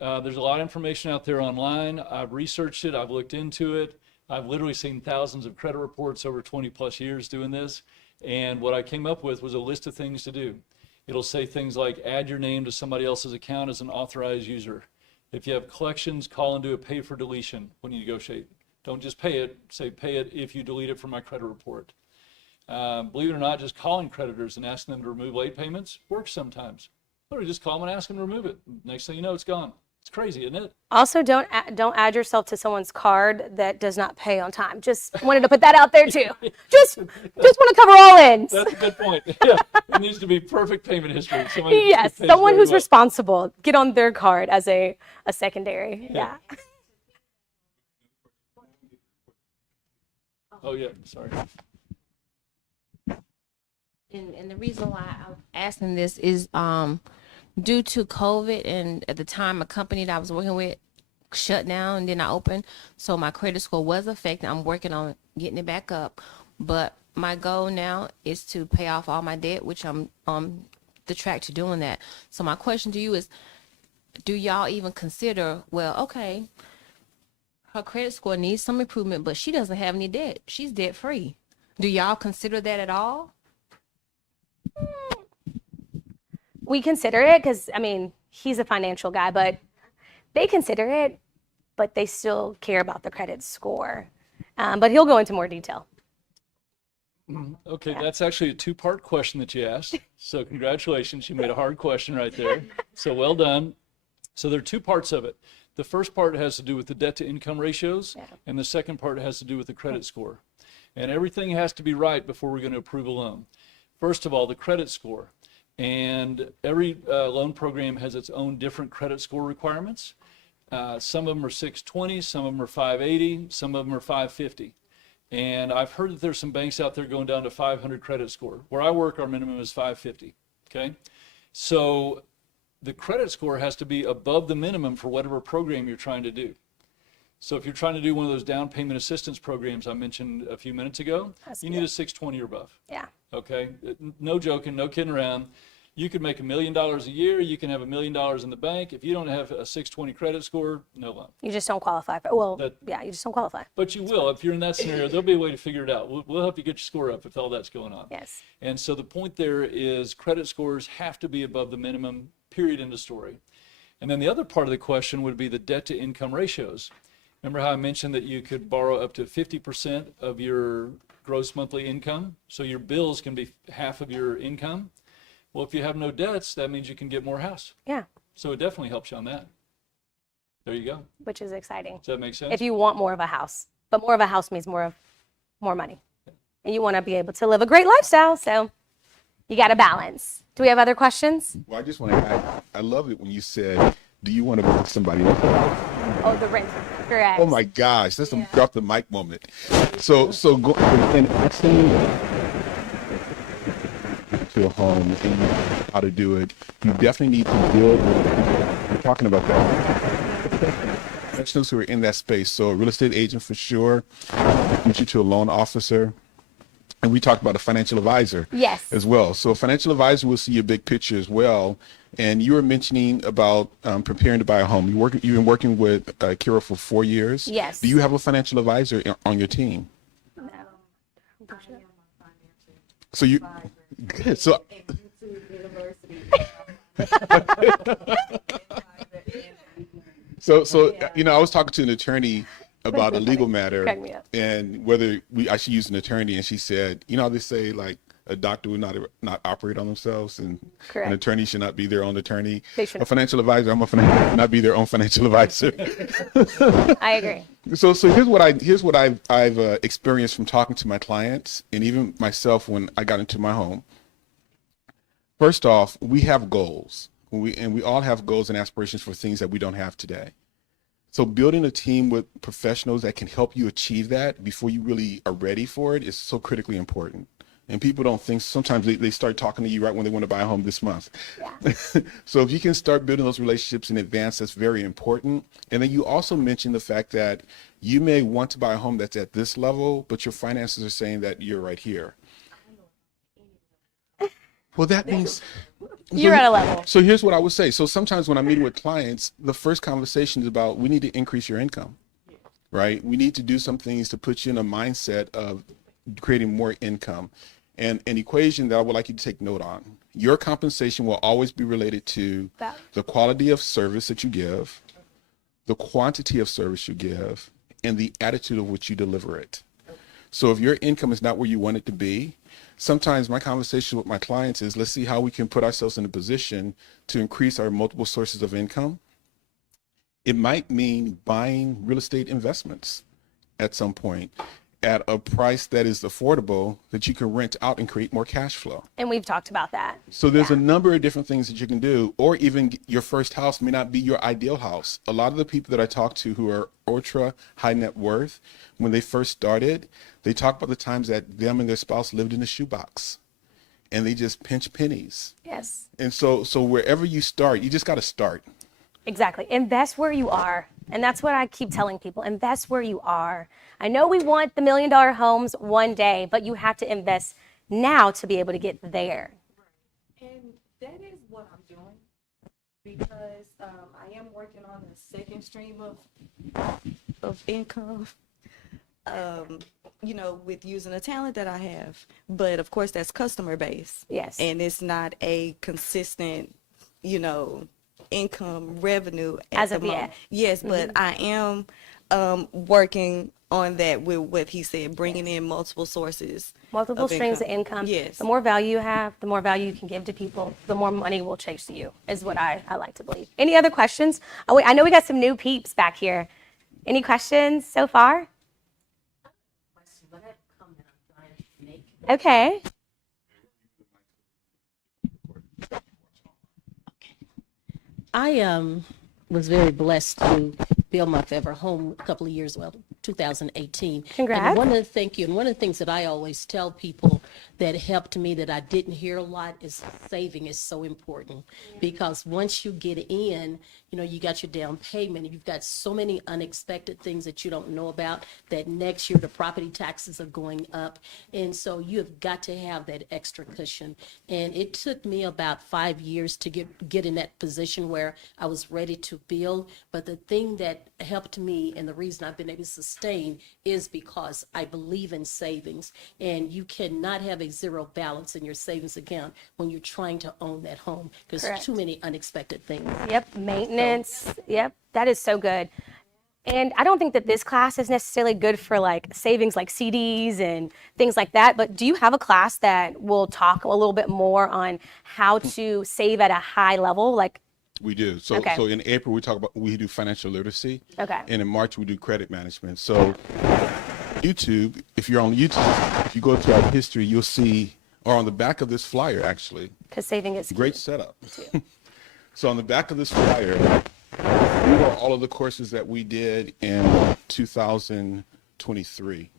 There's a lot of information out there online. I've researched it. I've looked into it. I've literally seen thousands of credit reports over 20 plus years doing this. And what I came up with was a list of things to do. It'll say things like add your name to somebody else's account as an authorized user. If you have collections, call and do a pay for deletion when you negotiate. Don't just pay it, say pay it if you delete it from my credit report. Believe it or not, just calling creditors and asking them to remove late payments works sometimes. Literally just call them and ask them to remove it. Next thing you know, it's gone. It's crazy, isn't it? Also, don't add yourself to someone's card that does not pay on time. Just wanted to put that out there too. Just want to cover all ends. That's a good point. Yeah, it needs to be perfect payment history. Somebody Yes, pays someone very who's well. responsible. Get on their card as a secondary. Yeah. Oh yeah, sorry. And the reason why I'm asking this is due to COVID, and at the time a company that I was working with shut down and then I opened, so my credit score was affected. I'm working on getting it back up, but my goal now is to pay off all my debt, which I'm on the track to doing that. So my question to you is, do y'all even consider, well, okay, her credit score needs some improvement, but she doesn't have any debt. She's debt free. Do y'all consider that at all? We consider it because, I mean, he's a financial guy, but they consider it, but they still care about the credit score. But he'll go into more detail. Okay, that's actually a two-part question that you asked. So congratulations, you made a hard question right there. So well done. So there are two parts of it. The first part has to do with the debt to income ratios, and the second part has to do with the credit score. And everything has to be right before we're going to approve a loan. First of all, the credit score. And every loan program has its own different credit score requirements. Some of them are 620, some of them are 580, some of them are 550. And I've heard that there's some banks out there going down to 500 credit score. Where I work, our minimum is 550, okay? So the credit score has to be above the minimum for whatever program you're trying to do. So if you're trying to do one of those down payment assistance programs I mentioned a few minutes ago, you need a 620 or above. Yeah. Okay? No joking, no kidding around. You could make $1 million a year. You can have $1 million in the bank. If you don't have a 620 credit score, no loan. You just don't qualify for, you just don't qualify. But you will. If you're in that scenario, there'll be a way to figure it out. We'll help you get your score up if all that's going on. Yes. And so the point there is credit scores have to be above the minimum, period, end of story. And then the other part of the question would be the debt to income ratios. Remember how I mentioned that you could borrow up to 50% of your gross monthly income? So your bills can be half of your income. Well, if you have no debts, that means you can get more house. Yeah. So it definitely helps you on that. There you go. Which is exciting. Does that make sense? If you want more of a house, but more of a house means more money. And you want to be able to live a great lifestyle, so you got to balance. Do we have other questions? Well, I just want to add, I love it when you said, do you want to work with somebody else? Oh, the rent. Correct. Oh my gosh, that's a drop the mic moment. So go and asking to a home and you know how to do it, you definitely need to build. We're talking about that. Professionals who are in that space. So a real estate agent for sure, get you to a loan officer. And we talked about a financial advisor as well. So a financial advisor will see your big picture as well. And you were mentioning about preparing to buy a home. You've been working with Keyra for 4 years. Yes. Do you have a financial advisor on your team? No. So you, good. So, you know, I was talking to an attorney about a legal matter and whether I should use an attorney, and she said, you know, they say like a doctor would not operate on themselves, and an attorney should not be their own attorney. A financial advisor, not be their own financial advisor. I agree. So here's what I've experienced from talking to my clients and even myself when I got into my home. First off, we have goals. We all have goals and aspirations for things that we don't have today. So building a team with professionals that can help you achieve that before you really are ready for it is so critically important. And people don't think, sometimes they start talking to you right when they want to buy a home this month. Yeah. So if you can start building those relationships in advance, that's very important. And then you also mentioned the fact that you may want to buy a home that's at this level, but your finances are saying that you're right here. Well, that means you're at a level. So here's what I would say. So sometimes when I'm meeting with clients, the first conversation is about, we need to increase your income, right? We need to do some things to put you in a mindset of creating more income. And an equation that I would like you to take note on. Your compensation will always be related to the quality of service that you give, the quantity of service you give, and the attitude of which you deliver it. So if your income is not where you want it to be, sometimes my conversation with my clients is, let's see how we can put ourselves in a position to increase our multiple sources of income. It might mean buying real estate investments at some point at a price that is affordable, that you can rent out and create more cash flow. And we've talked about that. So there's a number of different things that you can do, or even your first house may not be your ideal house. A lot of the people that I talk to who are ultra high net worth, when they first started, they talk about the times that them and their spouse lived in a shoebox and they just pinch pennies. Yes. And so wherever you start, you just got to start. Exactly. Invest where you are. And that's what I keep telling people. Invest where you are. I know we want the $1 million homes one day, but you have to invest now to be able to get there. And that is what I'm doing, because I am working on the second stream of income, you know, with using the talent that I have. But of course, that's customer base. Yes. And it's not a consistent, you know, income revenue As at of the yet. moment. Yes, but I am working on that with what he said, bringing in multiple sources. Multiple streams of income. Yes. The more value you have, the more value you can give to people, the more money will chase you, is what I like to believe. Any other questions? Oh, wait, I know we got some new peeps back here. Any questions so far? Okay. I was very blessed to build my forever home a couple of years, 2018. Congrats. And thank you. And one of the things that I always tell people that helped me that I didn't hear a lot is saving is so important, because once you get in, you got your down payment, you've got so many unexpected things that you don't know about, that next year the property taxes are going up. And so you have got to have that extra cushion. And it took me about 5 years to get in that position where I was ready to build. But the thing that helped me, and the reason I've been able to sustain, is because I believe in savings. And you cannot have a zero balance in your savings account when you're trying to own that home, because Correct. too many unexpected things. Yep, maintenance. Yep, that is so good. And I don't think that this class is necessarily good for like savings like CDs and things like that, but do you have a class that will talk a little bit more on how to save at a high level? Like, We do. So Okay. so in April we do financial literacy. Okay. And in March we do credit management. So YouTube, if you're on YouTube, if you go to our history, you'll see, or on the back of this flyer actually, because saving is great setup. So on the back of this flyer, these are all of the courses that we did in 2023.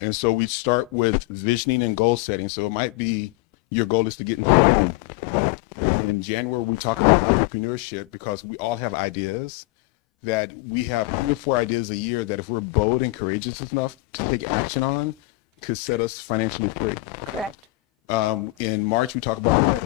And so we start with visioning and goal setting. So it might be your goal is to get into a home. In January, we talk about entrepreneurship, because we all have ideas, that we have 3 or 4 ideas a year that if we're bold and courageous enough to take action on, could set us financially free. correct. In March, we talk about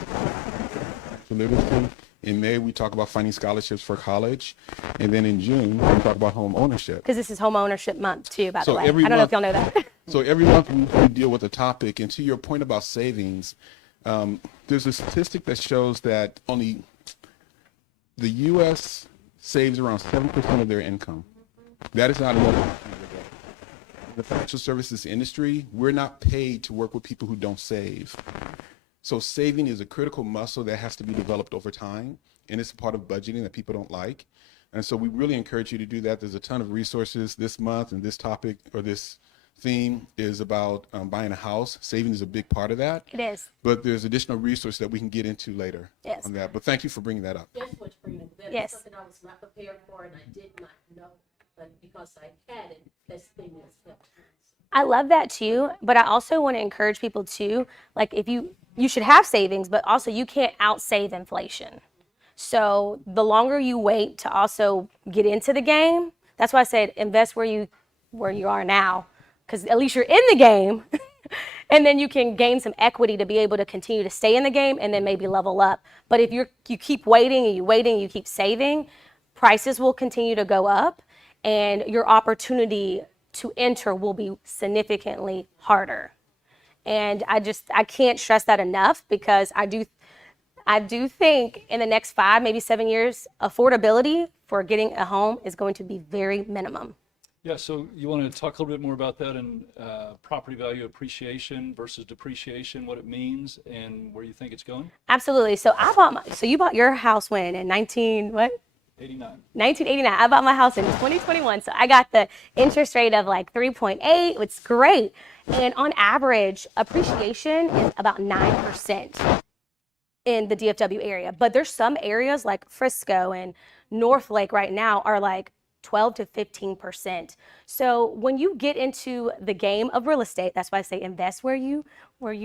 literacy. In May, we talk about finding scholarships for college. And then in June, we talk about home ownership. Because this is home ownership month too, by So the way. I every don't know if month- y'all know that. So every month we deal with a topic. And to your point about savings, there's a statistic that shows that only the U.S. saves around 7% of their income. That is not enough. In the financial services industry, we're not paid to work with people who don't save. So saving is a critical muscle that has to be developed over time, and it's a part of budgeting that people don't like. And so we really encourage you to do that. There's a ton of resources this month, and this topic or this theme is about buying a house. Saving is a big part of that. It is. But there's additional resources that we can get into later Yes. on that. But thank you for bringing that up. That's what's bringing it. That Yes. is something I was not prepared for, and I did not know. But because I had it, this thing has helped me. I love that too, but I also want to encourage people too, like if you should have savings, but also you can't outsave inflation. So the longer you wait to also get into the game, that's why I said invest where you are now, because at least you're in the game, and then you can gain some equity to be able to continue to stay in the game and then maybe level up. But if you keep waiting and you keep saving, prices will continue to go up, and your opportunity to enter will be significantly harder. And I can't stress that enough, because I do think in the next 5, maybe 7 years, affordability for getting a home is going to be very minimum. Yeah, so you want to talk a little bit more about that, and property value appreciation versus depreciation, what it means and where you think it's going? Absolutely. So you bought your house when in 1989. I bought my house in 2021. So I got the interest rate of like 3.8. It's great. And on average, appreciation is about 9% in the DFW area. But there's some areas like Frisco and North Lake right now are like 12 to 15%. So when you get into the game of real estate, that's why I say invest where you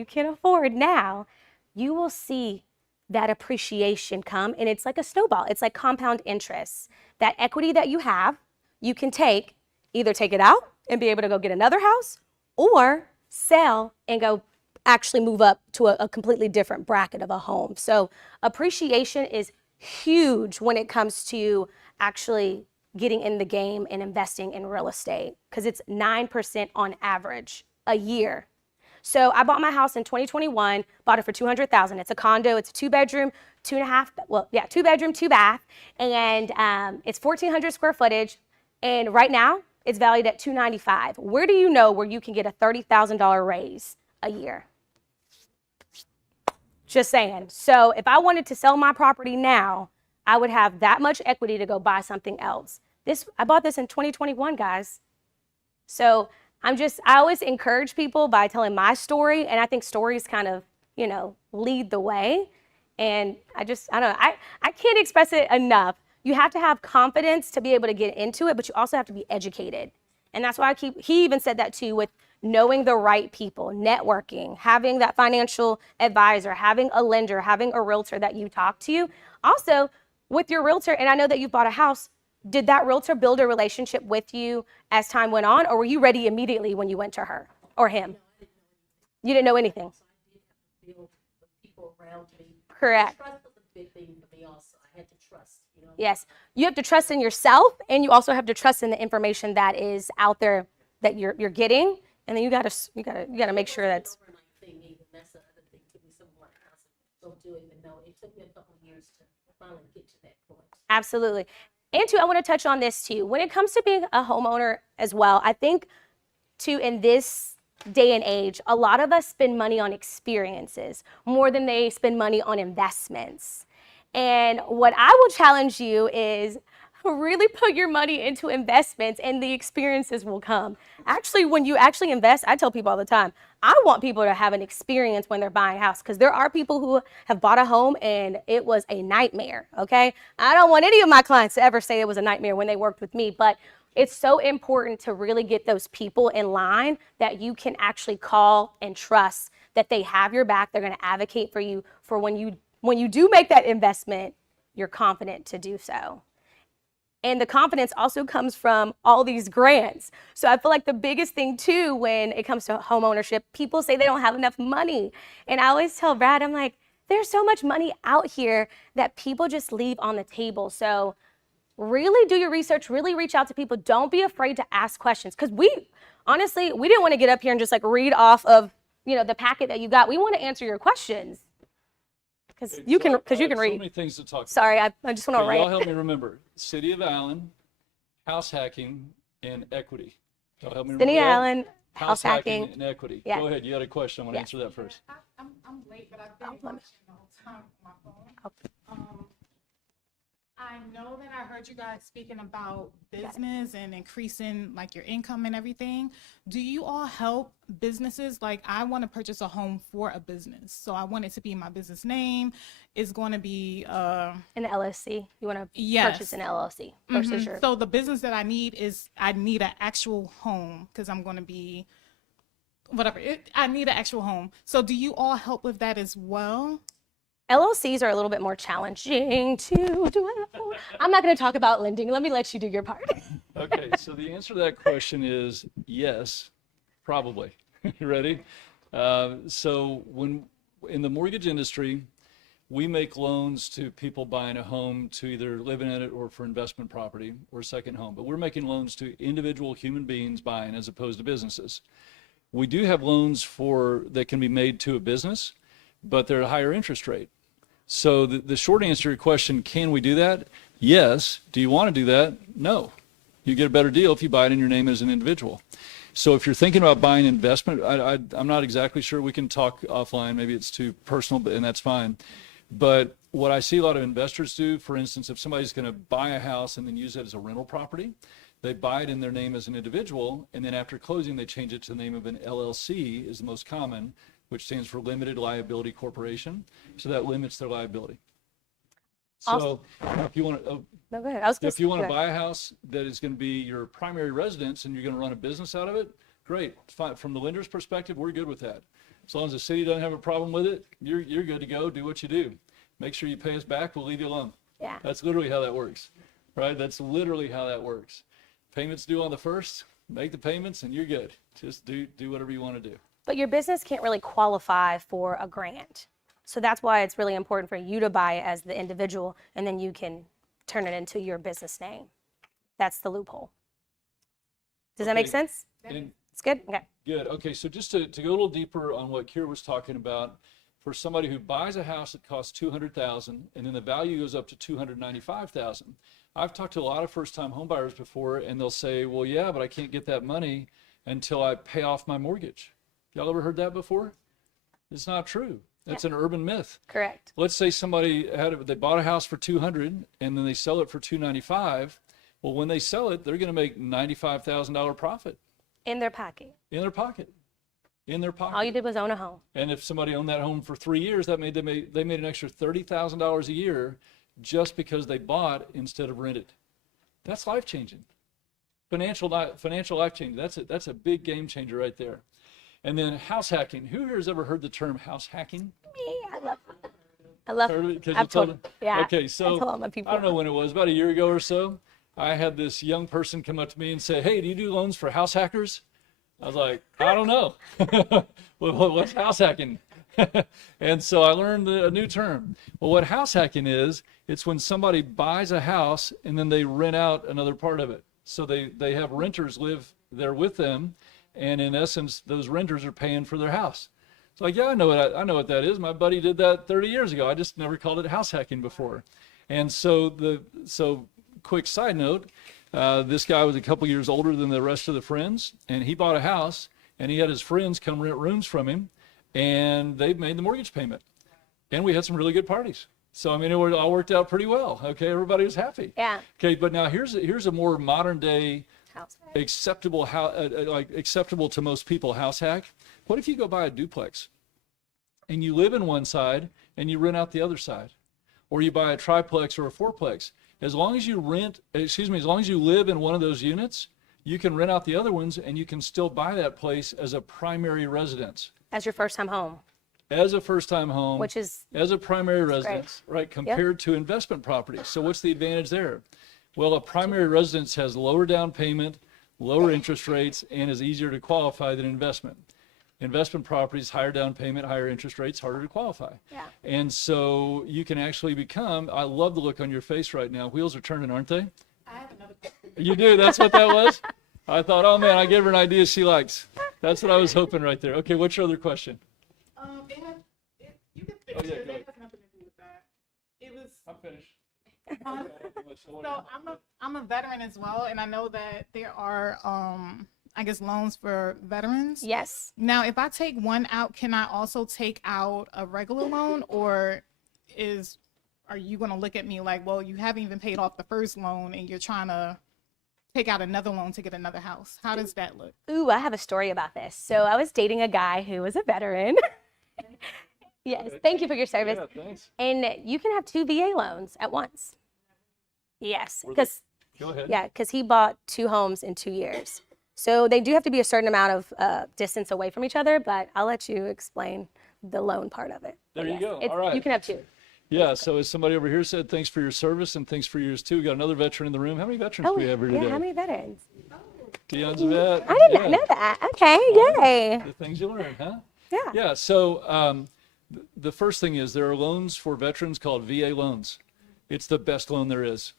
can afford now, you will see that appreciation come, and it's like a snowball. It's like compound interest. That equity that you have, you can either take it out and be able to go get another house, or sell and go actually move up to a completely different bracket of a home. So appreciation is huge when it comes to actually getting in the game and investing in real estate, because it's 9% on average a year. So I bought my house in 2021, bought it for $200,000. It's a condo. It's a 2-bedroom, 2-bedroom, 2-bath, and it's 1,400 square footage. And right now, it's valued at $295,000. Where do you know where you can get a $30,000 raise a year? Just saying. So if I wanted to sell my property now, I would have that much equity to go buy something else. I bought this in 2021, guys. So I always encourage people by telling my story, and I think stories kind of, lead the way. And I don't know, I can't express it enough. You have to have confidence to be able to get into it, but you also have to be educated. And that's why he even said that too, with knowing the right people, networking, having that financial advisor, having a lender, having a realtor that you talk to. Also, with your realtor, and I know that you bought a house, did that realtor build a relationship with you as time went on, or were you ready immediately when you went to her or him? You didn't know anything. Build the people around me. Correct. Trust was a big thing for me also. I had to trust, Yes. You have to trust in yourself, and you also have to trust in the information that is out there that you're getting. And then you gotta make sure that's overnight thing even. That's the other thing. Took me some more house. Don't do even know. It took me a couple of years to finally get to that point. absolutely. And too, I want to touch on this too. When it comes to being a homeowner as well, I think too, in this day and age, a lot of us spend money on experiences more than they spend money on investments. And what I will challenge you is really put your money into investments and the experiences will come. Actually, when you actually invest, I tell people all the time, I want people to have an experience when they're buying a house, because there are people who have bought a home and it was a nightmare, okay? I don't want any of my clients to ever say it was a nightmare when they worked with me, but it's so important to really get those people in line that you can actually call and trust that they have your back. They're going to advocate for you for when you do make that investment, you're confident to do so. And the confidence also comes from all these grants. So I feel like the biggest thing too, when it comes to home ownership, people say they don't have enough money. And I always tell Brad, I'm like, there's so much money out here that people just leave on the table. So really do your research, really reach out to people. Don't be afraid to ask questions. Because honestly, we didn't want to get up here and just like read off of, the packet that you got. We want to answer your questions. Because you can read. So many things to talk about. Sorry, I just want to Okay, y'all write. help me remember. City of Allen, house hacking, and equity. Y'all help me remember City that? Allen, house hacking. and equity. Yeah. Go ahead. You had a question. I'm going to Yeah. answer that first. I'm late, but I've been watching the whole time on my phone. I know that I heard you guys speaking about business and increasing like your income and everything. Do you all help businesses? Like I want to purchase a home for a business. So I want it to be in my business name. It's going to be An LLC. You want to Yes. purchase an LLC versus your. So the business that I need an actual home because I'm going to be whatever. I need an actual home. So do you all help with that as well? LLCs are a little bit more challenging to do. I'm not going to talk about lending. Let me let you do your part. Okay, so the answer to that question is yes, probably. You ready? So when in the mortgage industry, we make loans to people buying a home to either live in it or for investment property or second home. But we're making loans to individual human beings buying as opposed to businesses. We do have loans that can be made to a business, but they're at a higher interest rate. So the short answer to your question, can we do that? Yes. Do you want to do that? No. You get a better deal if you buy it in your name as an individual. So if you're thinking about buying investment, I'm not exactly sure. We can talk offline. Maybe it's too personal, and that's fine. But what I see a lot of investors do, for instance, if somebody's going to buy a house and then use it as a rental property, they buy it in their name as an individual, and then after closing, they change it to the name of an LLC is the most common, which stands for Limited Liability Corporation. So that limits their liability. So if you want to, No, go ahead. if you want to buy a house that is going to be your primary residence and you're going to run a business out of it, great. Fine. From the lender's perspective, we're good with that. As long as the city doesn't have a problem with it, you're good to go. Do what you do. Make sure you pay us back. We'll leave you alone. Yeah. That's literally how that works, right? That's literally how that works. Payments due on the first, make the payments and you're good. Just do whatever you want to do. But your business can't really qualify for a grant. So that's why it's really important for you to buy it as the individual, and then you can turn it into your business name. That's the loophole. Does that make Okay. sense? And It's good? Okay. Good. Okay, so just to go a little deeper on what Keyra was talking about, for somebody who buys a house that costs $200,000 and then the value goes up to $295,000. I've talked to a lot of first-time home buyers before, and they'll say, well, yeah, but I can't get that money until I pay off my mortgage. Y'all ever heard that before? It's not true. That's an urban myth. Correct. Let's say somebody they bought a house for $200 and then they sell it for $295. Well, when they sell it, they're going to make $95,000 profit In their pocket. in their pocket. In their pocket. All you did was own a home. And if somebody owned that home for 3 years, they made an extra $30,000 a year just because they bought instead of rented. That's life changing. Financial life changing. That's a big game changer right there. And then house hacking. Who here has ever heard the term house hacking? Me, I love Heard of it? 'Cause you I've told told, them? yeah. Okay, so I told all my people. I don't know when it was, about a year ago or so. I had this young person come up to me and say, hey, do you do loans for house hackers? I was like, I don't know. What's house hacking? And so I learned a new term. Well, what house hacking is, it's when somebody buys a house and then they rent out another part of it. So they have renters live there with them, and in essence, those renters are paying for their house. It's like, yeah, I know what that is. My buddy did that 30 years ago. I just never called it house hacking before. And so quick side note, this guy was a couple years older than the rest of the friends, and he bought a house, and he had his friends come rent rooms from him, and they made the mortgage payment. And we had some really good parties. So, I mean, it all worked out pretty well. Okay, everybody was happy. Yeah. Okay, but now here's a more modern day House. acceptable to most people house hack. What if you go buy a duplex and you live in one side and you rent out the other side, or you buy a triplex or a fourplex? As long as you live in one of those units, you can rent out the other ones, and you can still buy that place as a primary residence. As your first time home. As a first-time home, Which is as a primary residence, right, compared to investment properties. So what's the advantage there? Well, a primary residence has lower down payment, lower interest rates, and is easier to qualify than investment. Investment properties, higher down payment, higher interest rates, harder to qualify. Yeah. And so you can actually become, I love the look on your face right now. Wheels are turning, aren't they? I have another question. You do, that's what that was? I thought, oh man, I gave her an idea she likes. That's what I was hoping right there. Okay, what's your other question? You can finish Oh, yeah, it. go That ahead. has nothing to do with that. It was. I'm finished. So I'm a veteran as well, and I know that there are I guess loans for veterans. yes. Now, if I take one out, can I also take out a regular loan, or are you going to look at me like, well, you haven't even paid off the first loan and you're trying to take out another loan to get another house? How does that look? Ooh, I have a story about this. So I was dating a guy who was a veteran. Yes, thank you for your service. Yeah, thanks. And you can have 2 VA loans at once. Yes, because Go ahead. because he bought 2 homes in 2 years. So they do have to be a certain amount of distance away from each other, but I'll let you explain the loan part of it. There But you go. it's- All right. You can have 2. Yeah, so as somebody over here said, thanks for your service and thanks for yours too. We got another veteran in the room. How many veterans do we have here today? yeah, how many veterans? Dion's a vet. I did not Yeah. know that. Okay, yay. The things you learn, huh? Yeah. Yeah, so the first thing is there are loans for veterans called VA loans. It's the best loan there is.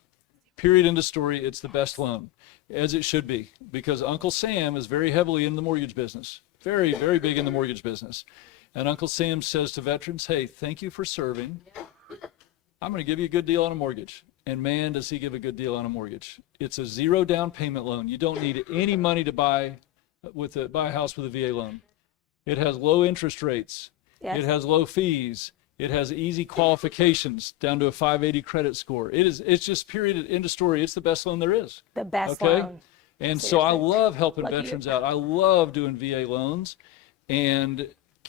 Period, end of story. It's the best loan, as it should be, because Uncle Sam is very heavily in the mortgage business, very, very big in the mortgage business. And Uncle Sam says to veterans, hey, thank you for serving. I'm going to give you a good deal on a mortgage. And man, does he give a good deal on a mortgage. It's a 0 down payment loan. You don't need any money to buy a house with a VA loan. It has low interest rates. Yes. It has low fees. It has easy qualifications down to a 580 credit score. It's just period, end of story. It's the best loan there is. The best Okay. loan. And so I Seriously. love helping Lucky you. veterans out. I love doing VA loans. And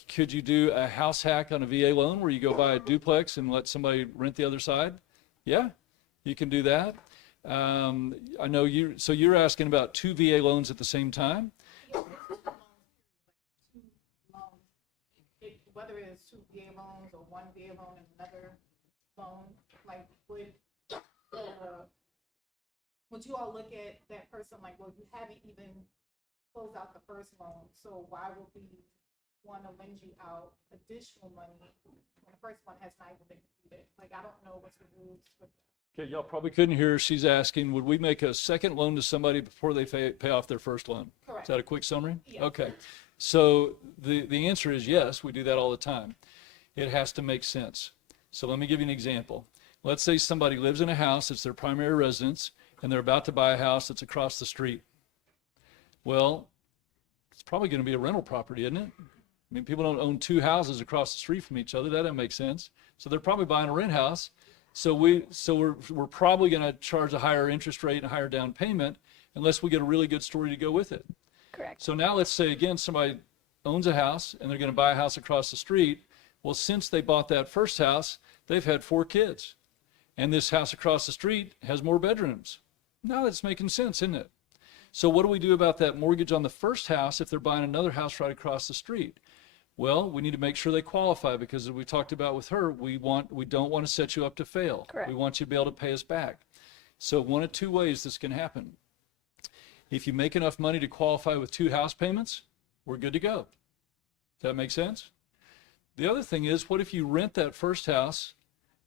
could you do a house hack on a VA loan where you go buy a duplex and let somebody rent the other side? Yeah, you can do that. I know so you're asking about 2 VA loans at the same time? Whether it's 2 VA loans or 1 VA loan and another loan, like would you all look at that person like, well, you haven't even closed out the first loan, so why would we want to lend you out additional money when the first one has not even been completed? Like, I don't know what's the rules with that. Okay, y'all probably couldn't hear her. She's asking, would we make a second loan to somebody before they pay off their first loan? Correct. Is that a quick summary? Yeah. Okay. So the answer is yes, we do that all the time. It has to make sense. So let me give you an example. Let's say somebody lives in a house, it's their primary residence, and they're about to buy a house that's across the street. Well, it's probably going to be a rental property, isn't it? I mean, people don't own two houses across the street from each other. That doesn't make sense. So they're probably buying a rent house. So we're probably going to charge a higher interest rate and a higher down payment unless we get a really good story to go with it. Correct. So now let's say again somebody owns a house and they're going to buy a house across the street. Well, since they bought that first house, they've had 4 kids. And this house across the street has more bedrooms. Now that's making sense, isn't it? So what do we do about that mortgage on the first house if they're buying another house right across the street? Well, we need to make sure they qualify because as we talked about with her, we don't want to set you up to fail. Correct. We want you to be able to pay us back. So one of 2 ways this can happen. If you make enough money to qualify with 2 house payments, we're good to go. Does that make sense? The other thing is, what if you rent that first house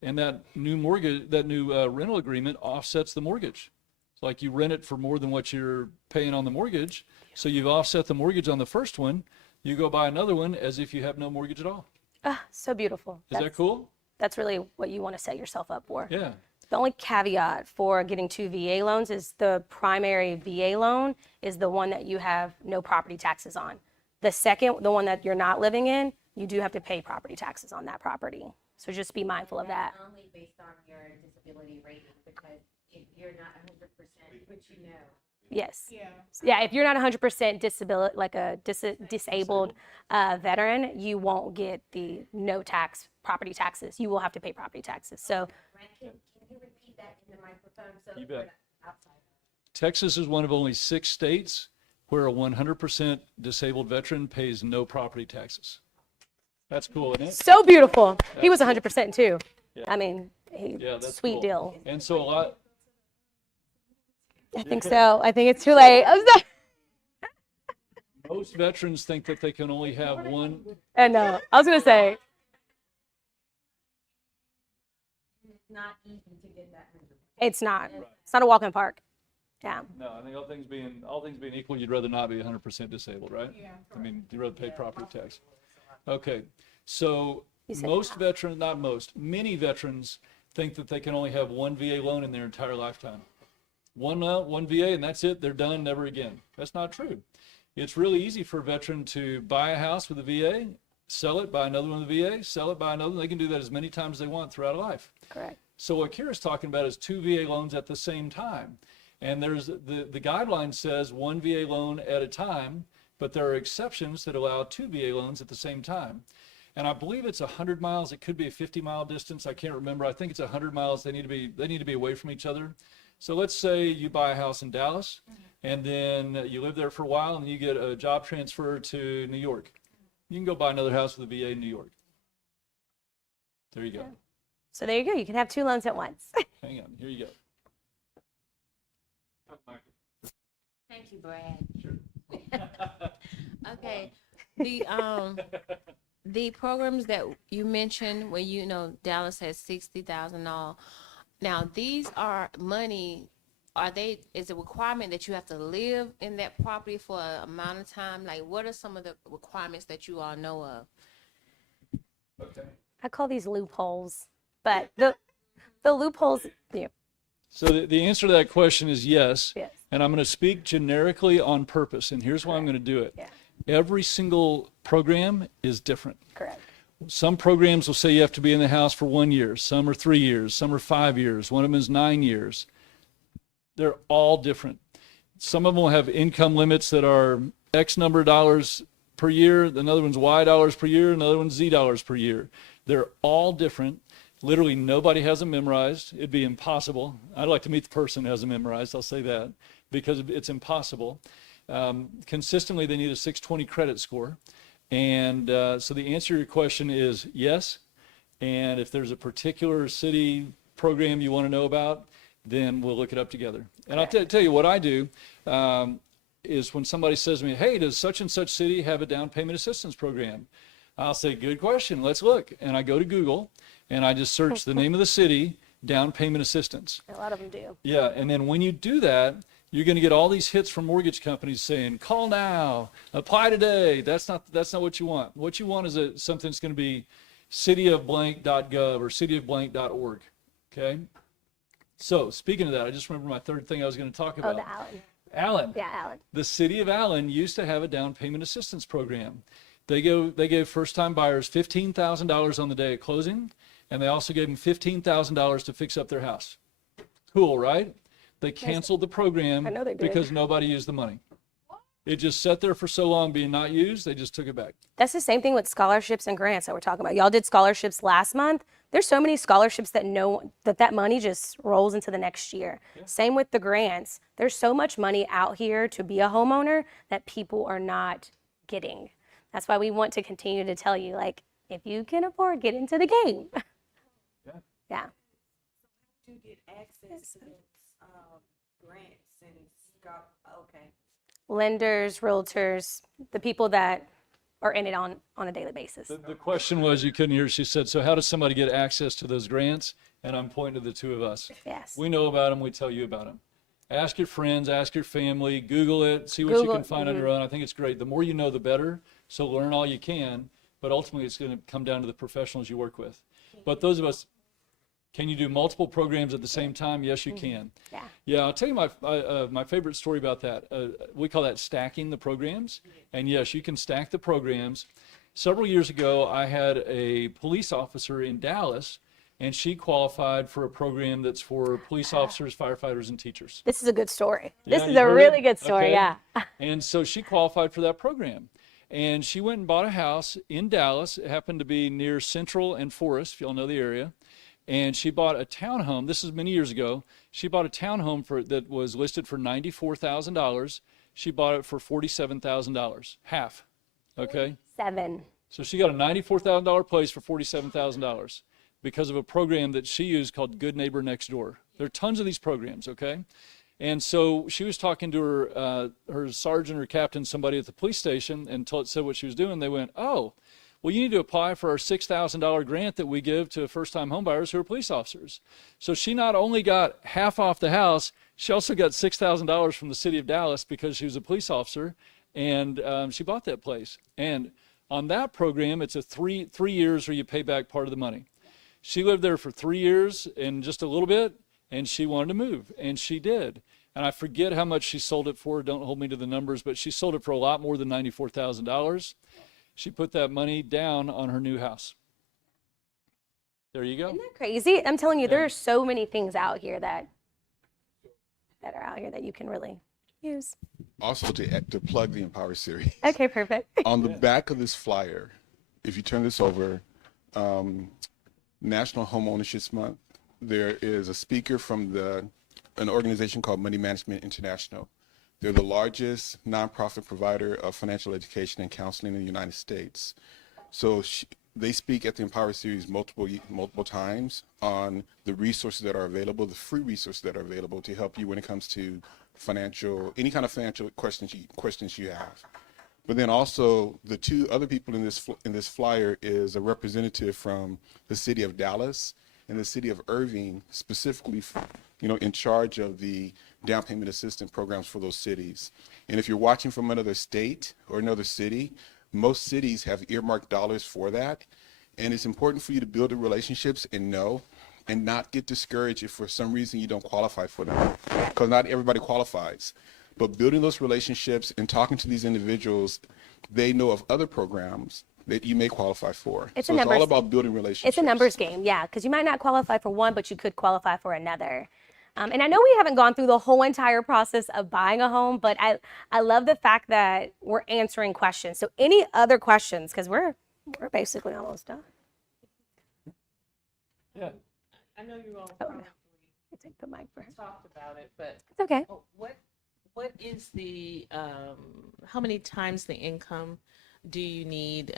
and that new rental agreement offsets the mortgage? It's like you rent it for more than what you're paying on the mortgage. So you've offset the mortgage on the first one. You go buy another one as if you have no mortgage at all. Ah, so beautiful. Is that cool? That's really what you want to set yourself up for. Yeah. The only caveat for getting 2 VA loans is the primary VA loan is the one that you have no property taxes on. The second, the one that you're not living in, you do have to pay property taxes on that property. So just be mindful of that. That's only based on your disability rating, because if you're not 100%, which you know. Yes. Yeah. Yeah, if you're not 100% disability, like a disabled veteran, you won't get the no tax property taxes. You will have to pay property taxes. So Right? Can you repeat that in the microphone? So You we're bet. not outside. Texas is one of only 6 states where a 100% disabled veteran pays no property taxes. That's cool, isn't it? so beautiful. He was 100% too. Yeah. I mean, Yeah, that's sweet cool. deal. And so a lot, I think so. I think it's too late. I'm sorry. most veterans think that they can only have one. And no, I was gonna say. It's not easy to get that 100%. It's not. It's not a walk in the park. Yeah. No, I think all things being equal, you'd rather not be 100% disabled, right? Yeah. I mean, you'd rather pay property tax. Okay, so You said most veterans, not most, many veterans think that they can only have one VA loan in their entire lifetime. One VA and that's it, they're done, never again. That's not true. It's really easy for a veteran to buy a house with a VA, sell it, buy another one with a VA, sell it, buy another one. They can do that as many times as they want throughout a life. Correct. So what Keyra's talking about is 2 VA loans at the same time. And there's the guideline says 1 VA loan at a time, but there are exceptions that allow 2 VA loans at the same time. And I believe it's 100 miles. It could be a 50-mile distance. I can't remember. I think it's 100 miles. They need to be away from each other. So let's say you buy a house in Dallas, and then you live there for a while, and you get a job transfer to New York. You can go buy another house with a VA in New York. There you go. So there you go. You can have 2 loans at once. Hang on. Here you go. Thank you, Brad. Sure. Okay. The programs that you mentioned where Dallas has 60,000 all. Now these are money. Is a requirement that you have to live in that property for an amount of time? Like, what are some of the requirements that you all know of? Okay. I call these loopholes, but the loopholes. Yeah. So the answer to that question is yes. Yes. And I'm going to speak generically on purpose. And here's why I'm going to do it. Yeah. Every single program is different. Correct. Some programs will say you have to be in the house for 1 year. Some are 3 years. Some are 5 years. One of them is 9 years. They're all different. Some of them will have income limits that are X number of dollars per year. Another one's Y dollars per year. Another one's Z dollars per year. They're all different. Literally nobody has them memorized. It'd be impossible. I'd like to meet the person who has them memorized. I'll say that because it's impossible. Consistently, they need a 620 credit score. And so the answer to your question is yes. And if there's a particular city program you want to know about, then we'll look it up together. And I'll tell you what I do is when somebody says to me, hey, does such and such city have a down payment assistance program? I'll say, good question, let's look. And I go to Google and I just search the name of the city, down payment assistance. A lot of them do. Yeah, and then when you do that, You're going to get all these hits from mortgage companies saying, call now, apply today. That's not what you want. What you want is something that's going to be cityofblank.gov or cityofblank.org. Okay? So speaking of that, I just remember my third thing I was going to talk about. Oh, the Allen. Allen. Yeah, Allen. The city of Allen used to have a down payment assistance program. They gave first-time buyers $15,000 on the day of closing, and they also gave them $15,000 to fix up their house. Cool, right? They canceled the program I know they did. because nobody used the money. It just sat there for so long being not used, they just took it back. That's the same thing with scholarships and grants that we're talking about. Y'all did scholarships last month. There's so many scholarships that that money just rolls into the next year. Yeah. Same with the grants. There's so much money out here to be a homeowner that people are not getting. That's why we want to continue to tell you, like, if you can afford, get into the game. Yeah. Yeah. To get access to grants and okay. Lenders, realtors, the people that are in it on a daily basis. The question was, you couldn't hear, she said, so how does somebody get access to those grants? And I'm pointing to the two of us. Yes. We know about them, we tell you about them. Ask your friends, ask your family, Google it, see what you can find on your own. I think it's great. The more you know, the better. So learn all you can, but ultimately it's going to come down to the professionals you work with. But those of us, can you do multiple programs at the same time? Yes, you can. Yeah. Yeah, I'll tell you my favorite story about that. We call that stacking the programs. And yes, you can stack the programs. Several years ago, I had a police officer in Dallas, and she qualified for a program that's for police officers, firefighters, and teachers. This is a good story. Yeah, This is you a heard really it? good story, Okay. yeah. And so she qualified for that program. And she went and bought a house in Dallas. It happened to be near Central and Forest, if y'all know the area. And she bought a townhome. This is many years ago. She bought a townhome that was listed for $94,000. She bought it for $47,000, half. Okay. 7. So she got a $94,000 place for $47,000 because of a program that she used called Good Neighbor Next Door. There are tons of these programs. Okay. And so she was talking to her sergeant or captain, somebody at the police station, and said what she was doing. They went, oh, well, you need to apply for our $6,000 grant that we give to first-time homebuyers who are police officers. So she not only got half off the house, she also got $6,000 from the city of Dallas because she was a police officer, and she bought that place. And on that program, it's a three years where you pay back part of the money. She lived there for 3 years and just a little bit, and she wanted to move, and she did. And I forget how much she sold it for. Don't hold me to the numbers, but she sold it for a lot more than $94,000. She put that money down on her new house. There you go. Isn't that crazy? I'm telling you, there are so many things out here that are out here that you can really use. Also to plug the Empower series. Okay, perfect. On the back of this flyer, if you turn this over, National Homeownership Month, there is a speaker from an organization called Money Management International. They're the largest nonprofit provider of financial education and counseling in the United States. So they speak at the Empower Series multiple times on the resources that are available, the free resources that are available to help you when it comes to any kind of financial questions you have. But then also the two other people in this flyer is a representative from the city of Dallas and the city of Irving, specifically, in charge of the down payment assistance programs for those cities. And if you're watching from another state or another city, most cities have earmarked dollars for that. And it's important for you to build the relationships and not get discouraged if for some reason you don't qualify for them, because not everybody qualifies. But building those relationships and talking to these individuals, they know of other programs that you may qualify for. It's all about building relationships. It's a numbers game, yeah, because you might not qualify for one, but you could qualify for another. And I know we haven't gone through the whole entire process of buying a home, but I love the fact that we're answering questions. So any other questions, because we're basically almost done. Yeah. I know you all Oh, probably no. Take the mic for her. talked about it, but It's okay. what is the how many times the income do you need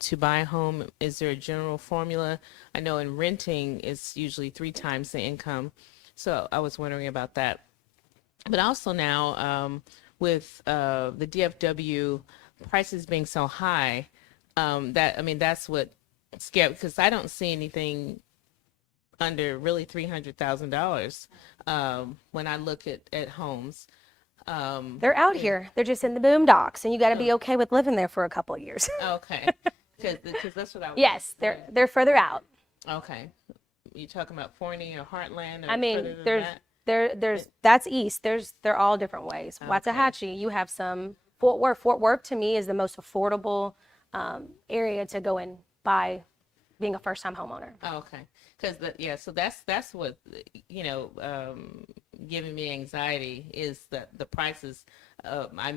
to buy a home? Is there a general formula? I know in renting it's usually 3 times the income, so I was wondering about that. But also now with the DFW prices being so high, that's what scared, because I don't see anything under really $300,000 when I look at homes. They're out here. They're just in the boondocks, and you got to be okay with living there for a couple of years. Okay, because that's what I was. Yes, they're further out. Okay, you talking about Forney or Heartland? Or I mean, further than that? there's that's east. They're all different ways. Waxahachie, you have some Fort Worth. Fort Worth to me is the most affordable area to go and buy, being a first-time homeowner. Oh, okay, because so that's what giving me anxiety is that the prices. I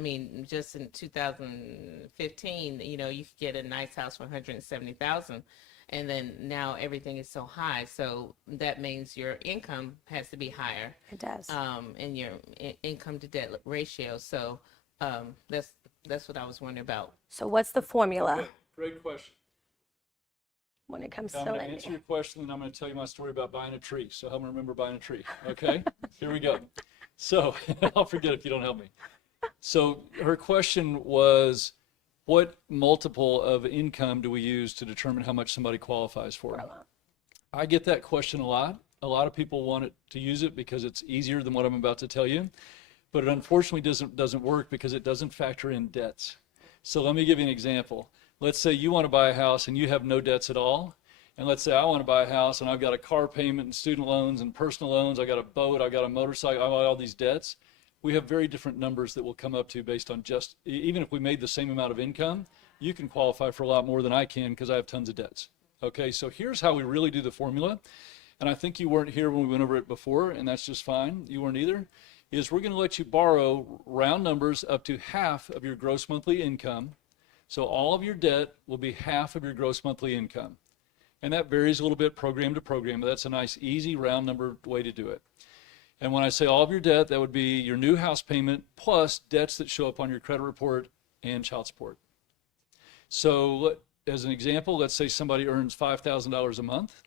mean, just in 2015, you could get a nice house for 170,000, and then now everything is so high. So that means your income has to be higher. It does. And your income to debt ratio. So that's what I was wondering about. So what's the formula Great question. when it comes I'm to going to answer your question, and I'm going to tell you my story about buying a tree. So help me remember buying a tree. Okay? Here we go. So I'll forget if you don't help me. So her question was, what multiple of income do we use to determine how much somebody qualifies for it? I get that question a lot. A lot of people want it to use it because it's easier than what I'm about to tell you. But it unfortunately doesn't work because it doesn't factor in debts. So let me give you an example. Let's say you want to buy a house and you have no debts at all. And let's say I want to buy a house and I've got a car payment and student loans and personal loans. I got a boat, I got a motorcycle, I got all these debts. We have very different numbers that we'll come up to based on just, even if we made the same amount of income, you can qualify for a lot more than I can because I have tons of debts. Okay, so here's how we really do the formula. And I think you weren't here when we went over it before, and that's just fine. You weren't either. Is we're going to let you borrow round numbers up to half of your gross monthly income. So all of your debt will be half of your gross monthly income. And that varies a little bit program to program, but that's a nice, easy, round number way to do it. And when I say all of your debt, that would be your new house payment plus debts that show up on your credit report and child support. So as an example, let's say somebody earns $5,000 a month.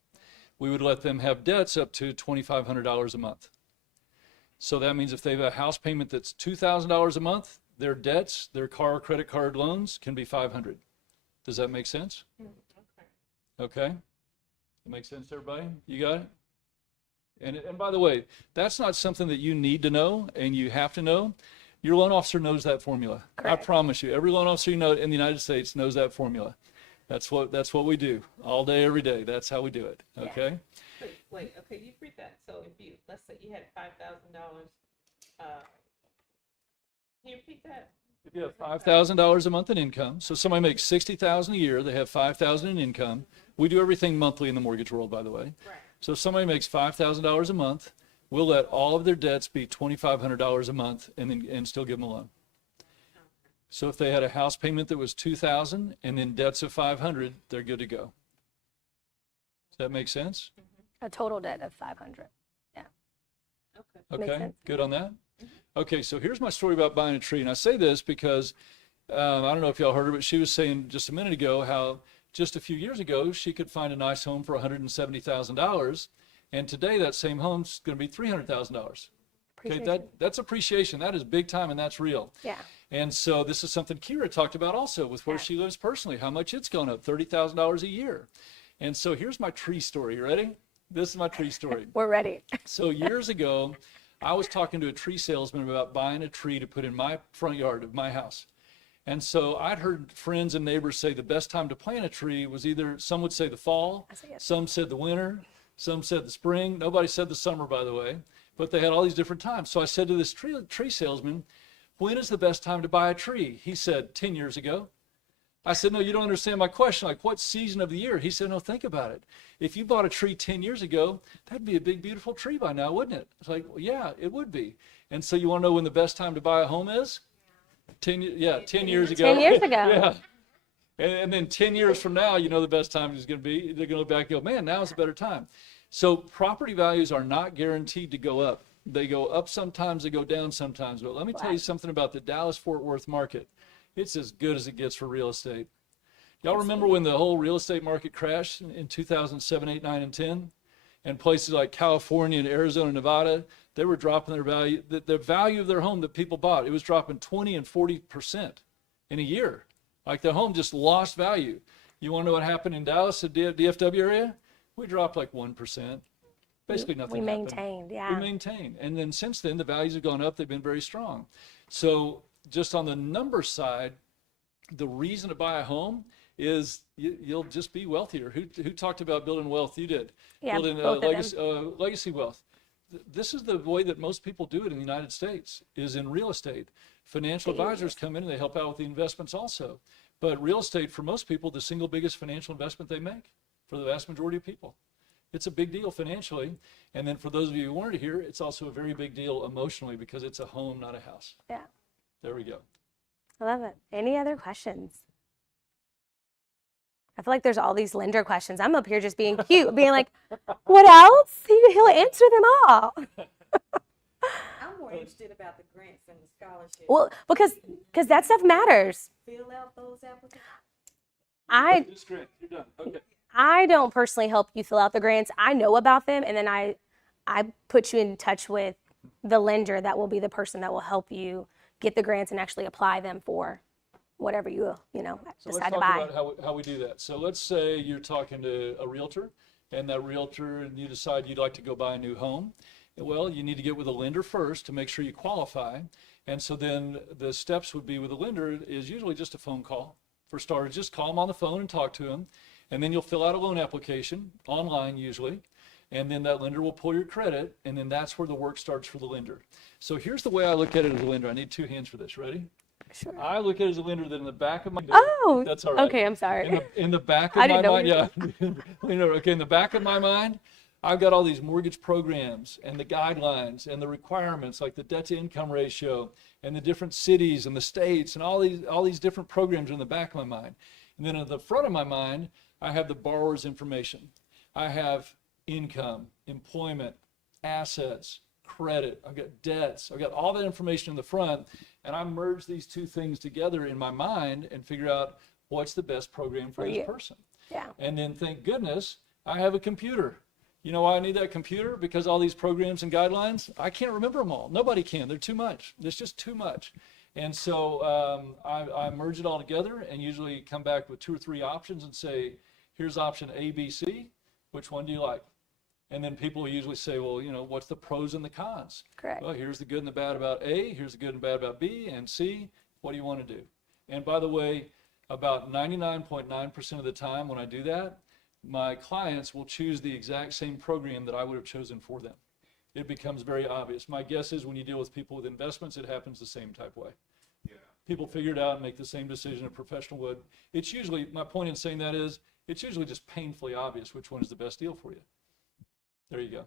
We would let them have debts up to $2,500 a month. So that means if they have a house payment that's $2,000 a month, their debts, their car, credit card loans can be $500. Does that make sense? Okay. That makes sense to everybody? You got it? And by the way, that's not something that you need to know and you have to know. Your loan officer knows that formula. Correct. I promise you, every loan officer you know in the United States knows that formula. That's what we do all day, every day. That's how we do it. Okay. Wait. Okay, you read that. So let's say you had $5,000. Can you repeat that? If you have $5,000 a month in income, so somebody makes $60,000 a year, they have $5,000 in income. We do everything monthly in the mortgage world, by the way. Right. So if somebody makes $5,000 a month, we'll let all of their debts be $2,500 a month and still give them a loan. So if they had a house payment that was $2,000 and then debts of $500, they're good to go. Does that make sense? A total debt of $500. Yeah. Makes Okay, sense. good on that? Okay, so here's my story about buying a tree. And I say this because I don't know if y'all heard her, but she was saying just a minute ago how just a few years ago she could find a nice home for $170,000. And today that same home's going to be $300,000. Okay, that's appreciation. That is big time and that's real. Yeah. And so this is something Keyra talked about also with where she lives personally, how much it's gone up, $30,000 a year. And so here's my tree story. You ready? This is my tree story. We're ready. So years ago, I was talking to a tree salesman about buying a tree to put in my front yard of my house. And so I'd heard friends and neighbors say the best time to plant a tree was either, some would say the fall, some said the winter, some said the spring. Nobody said the summer, by the way, but they had all these different times. So I said to this tree salesman, when is the best time to buy a tree? He said, 10 years ago. I said, no, you don't understand my question. Like, what season of the year? He said, no, think about it. If you bought a tree 10 years ago, that'd be a big, beautiful tree by now, wouldn't it? It's like, well, yeah, it would be. And so you want to know when the best time to buy a home is? 10 years ago. 10 years ago. Yeah. And then 10 years from now, you know the best time is going to be, they're going to look back and go, man, now is a better time. So property values are not guaranteed to go up. They go up sometimes, they go down sometimes. But let me tell you something about the Dallas-Fort Worth market. It's as good as it gets for real estate. Y'all remember when the whole real estate market crashed in 2007, 8, 9, and 10? And places like California and Arizona, Nevada, they were dropping their value. The value of their home that people bought, it was dropping 20 and 40% in a year. Like the home just lost value. You want to know what happened in Dallas, the DFW area? we dropped like 1%. Basically nothing We happened. maintained, We yeah. maintained. And then since then, the values have gone up. They've been very strong. So just on the number side, the reason to buy a home is you'll just be wealthier. Who talked about building wealth? You did. Yeah, Building both of them. legacy wealth. This is the way that most people do it in the United States, is in real estate. Financial advisors come in and they help out with the investments also. But real estate, for most people, the single biggest financial investment they make, for the vast majority of people. It's a big deal financially. And then for those of you who weren't here, it's also a very big deal emotionally because it's a home, not a house. Yeah. There we go. I love it. Any other questions? I feel like there's all these lender questions. I'm up here just being cute, being like, what else? He'll answer them all. I'm more interested about the grants and the scholarships. Well, because that stuff matters. Fill out those applications. Just great. You're done. Okay. I don't personally help you fill out the grants. I know about them, and then I put you in touch with the lender that will be the person that will help you get the grants and actually apply them for whatever you So let's decide to talk buy. about how we do that. So let's say you're talking to a realtor, and that realtor, and you decide you'd like to go buy a new home. Well, you need to get with a lender first to make sure you qualify. And so then the steps would be with a lender is usually just a phone call. For starters, just call them on the phone and talk to them. And then you'll fill out a loan application online usually. And then that lender will pull your credit. And then that's where the work starts for the lender. So here's the way I look at it as a lender. I need 2 hands for this. Ready? Sure. I look at it as a lender that in the back of my Oh, that's all right. okay, I'm sorry. In the back of I my didn't know mind, you yeah. Okay, in the back of my mind, I've got all these mortgage programs and the guidelines and the requirements, like the debt to income ratio and the different cities and the states and all these different programs are in the back of my mind. And then at the front of my mind, I have the borrower's information. I have income, employment, assets, credit. I've got debts. I've got all that information in the front, and I merge these two things together in my mind and figure out what's the best program for this you. person. Yeah. And then thank goodness I have a computer. You know why I need that computer? Because all these programs and guidelines, I can't remember them all. Nobody can. They're too much. There's just too much. And so I merge it all together and usually come back with 2 or 3 options and say, here's option A, B, C. Which one do you like? And then people usually say, well, you know, what's the pros and the cons? Correct. Well, here's the good and the bad about A. Here's the good and bad about B and C. What do you want to do? And by the way, about 99.9% of the time when I do that, my clients will choose the exact same program that I would have chosen for them. It becomes very obvious. My guess is when you deal with people with investments, it happens the same type way. Yeah. People figure it out and make the same decision a professional would. It's usually, my point in saying that is, it's usually just painfully obvious which one is the best deal for you. There you go.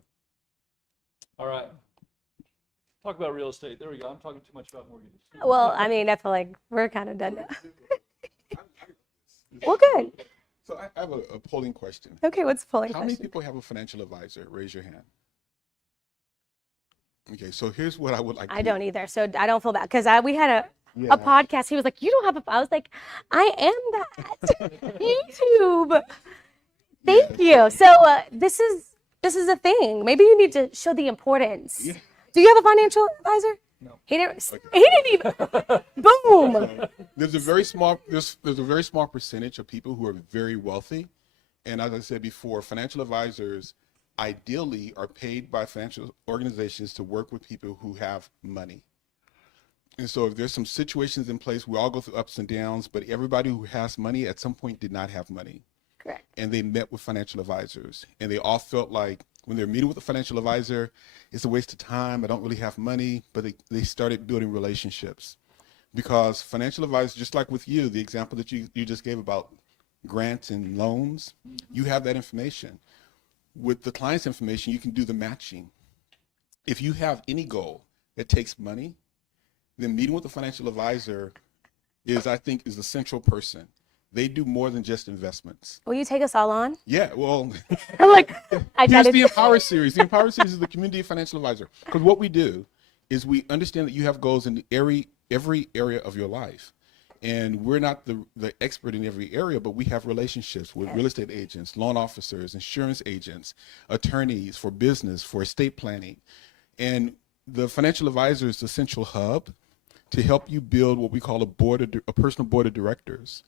All right. Talk about real estate. There we go. I'm talking too much about mortgages. Well, I mean, I feel like we're kind of done now. Well, good. So I have a polling question. Okay, what's the polling How many question? people have a financial advisor? Raise your hand. Okay, so here's what I would like. I don't either, so I don't feel bad because we had Yeah. a podcast. He was like, "You don't have a." I was like, "I am that." YouTube. Thank you. So this is a thing. Maybe you need to show the importance. Yeah. Do you have a financial advisor? No. He didn't. He didn't even. Boom. There's a very small there's a very small percentage of people who are very wealthy, and as I said before, financial advisors ideally are paid by financial organizations to work with people who have money. And so if there's some situations in place, we all go through ups and downs, but everybody who has money at some point did not have money. Correct. And they met with financial advisors, and they all felt like when they're meeting with a financial advisor, it's a waste of time. I don't really have money, but they started building relationships because financial advisors, just like with you, the example that you just gave about grants and loans, you have that information. With the client's information, you can do the matching. If you have any goal that takes money, then meeting with a financial advisor I think, is the central person. They do more than just investments. Will you take us all on? Yeah, well, I'm like, I here's tried the to. Empower Series. The Empower Series is the community financial advisor. Because what we do is we understand that you have goals in every area of your life. And we're not the expert in every area, but we have relationships with real estate agents, loan officers, insurance agents, attorneys for business, for estate planning. And the financial advisor is the central hub to help you build what we call a personal board of directors,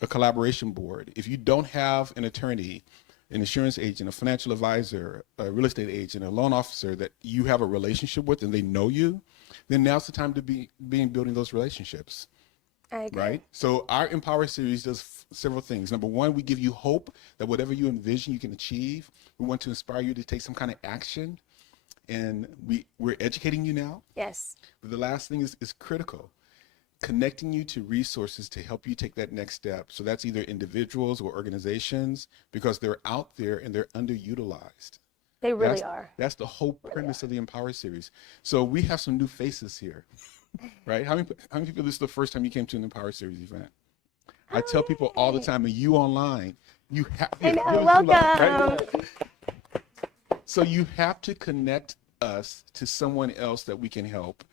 a collaboration board. If you don't have an attorney an insurance agent, a financial advisor, a real estate agent, a loan officer that you have a relationship with and they know you, then now's the time to be building those relationships. I agree. Right? So our Empower series does several things. Number one, we give you hope that whatever you envision you can achieve. We want to inspire you to take some kind of action. And we're educating you now. Yes. But the last thing is critical. Connecting you to resources to help you take that next step. So that's either individuals or organizations, because they're out there and they're underutilized. They really are. That's the whole premise of the Empower series. So we have some new faces here, right? How many people, this is the first time you came to an Empower series event? I tell people all the time, and you online, you have I know, welcome. So you have to connect us to someone else that we can help.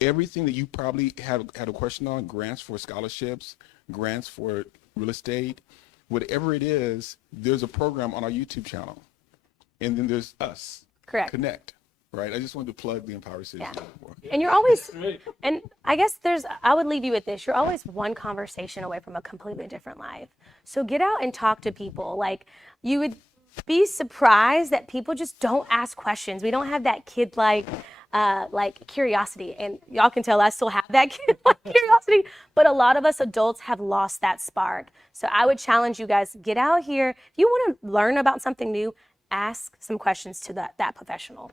Everything that you probably had a question on, grants for scholarships, grants for real estate, whatever it is, there's a program on our YouTube channel. And then there's us. Correct. Connect, right? I just wanted to plug the Empower series. Yeah. And you're always, and I guess I would leave you with this. You're always one conversation away from a completely different life. So get out and talk to people. Like, you would be surprised that people just don't ask questions. We don't have that kid-like curiosity, and y'all can tell I still have that kid-like curiosity, but a lot of us adults have lost that spark. So I would challenge you guys, get out here. If you want to learn about something new, ask some questions to that professional.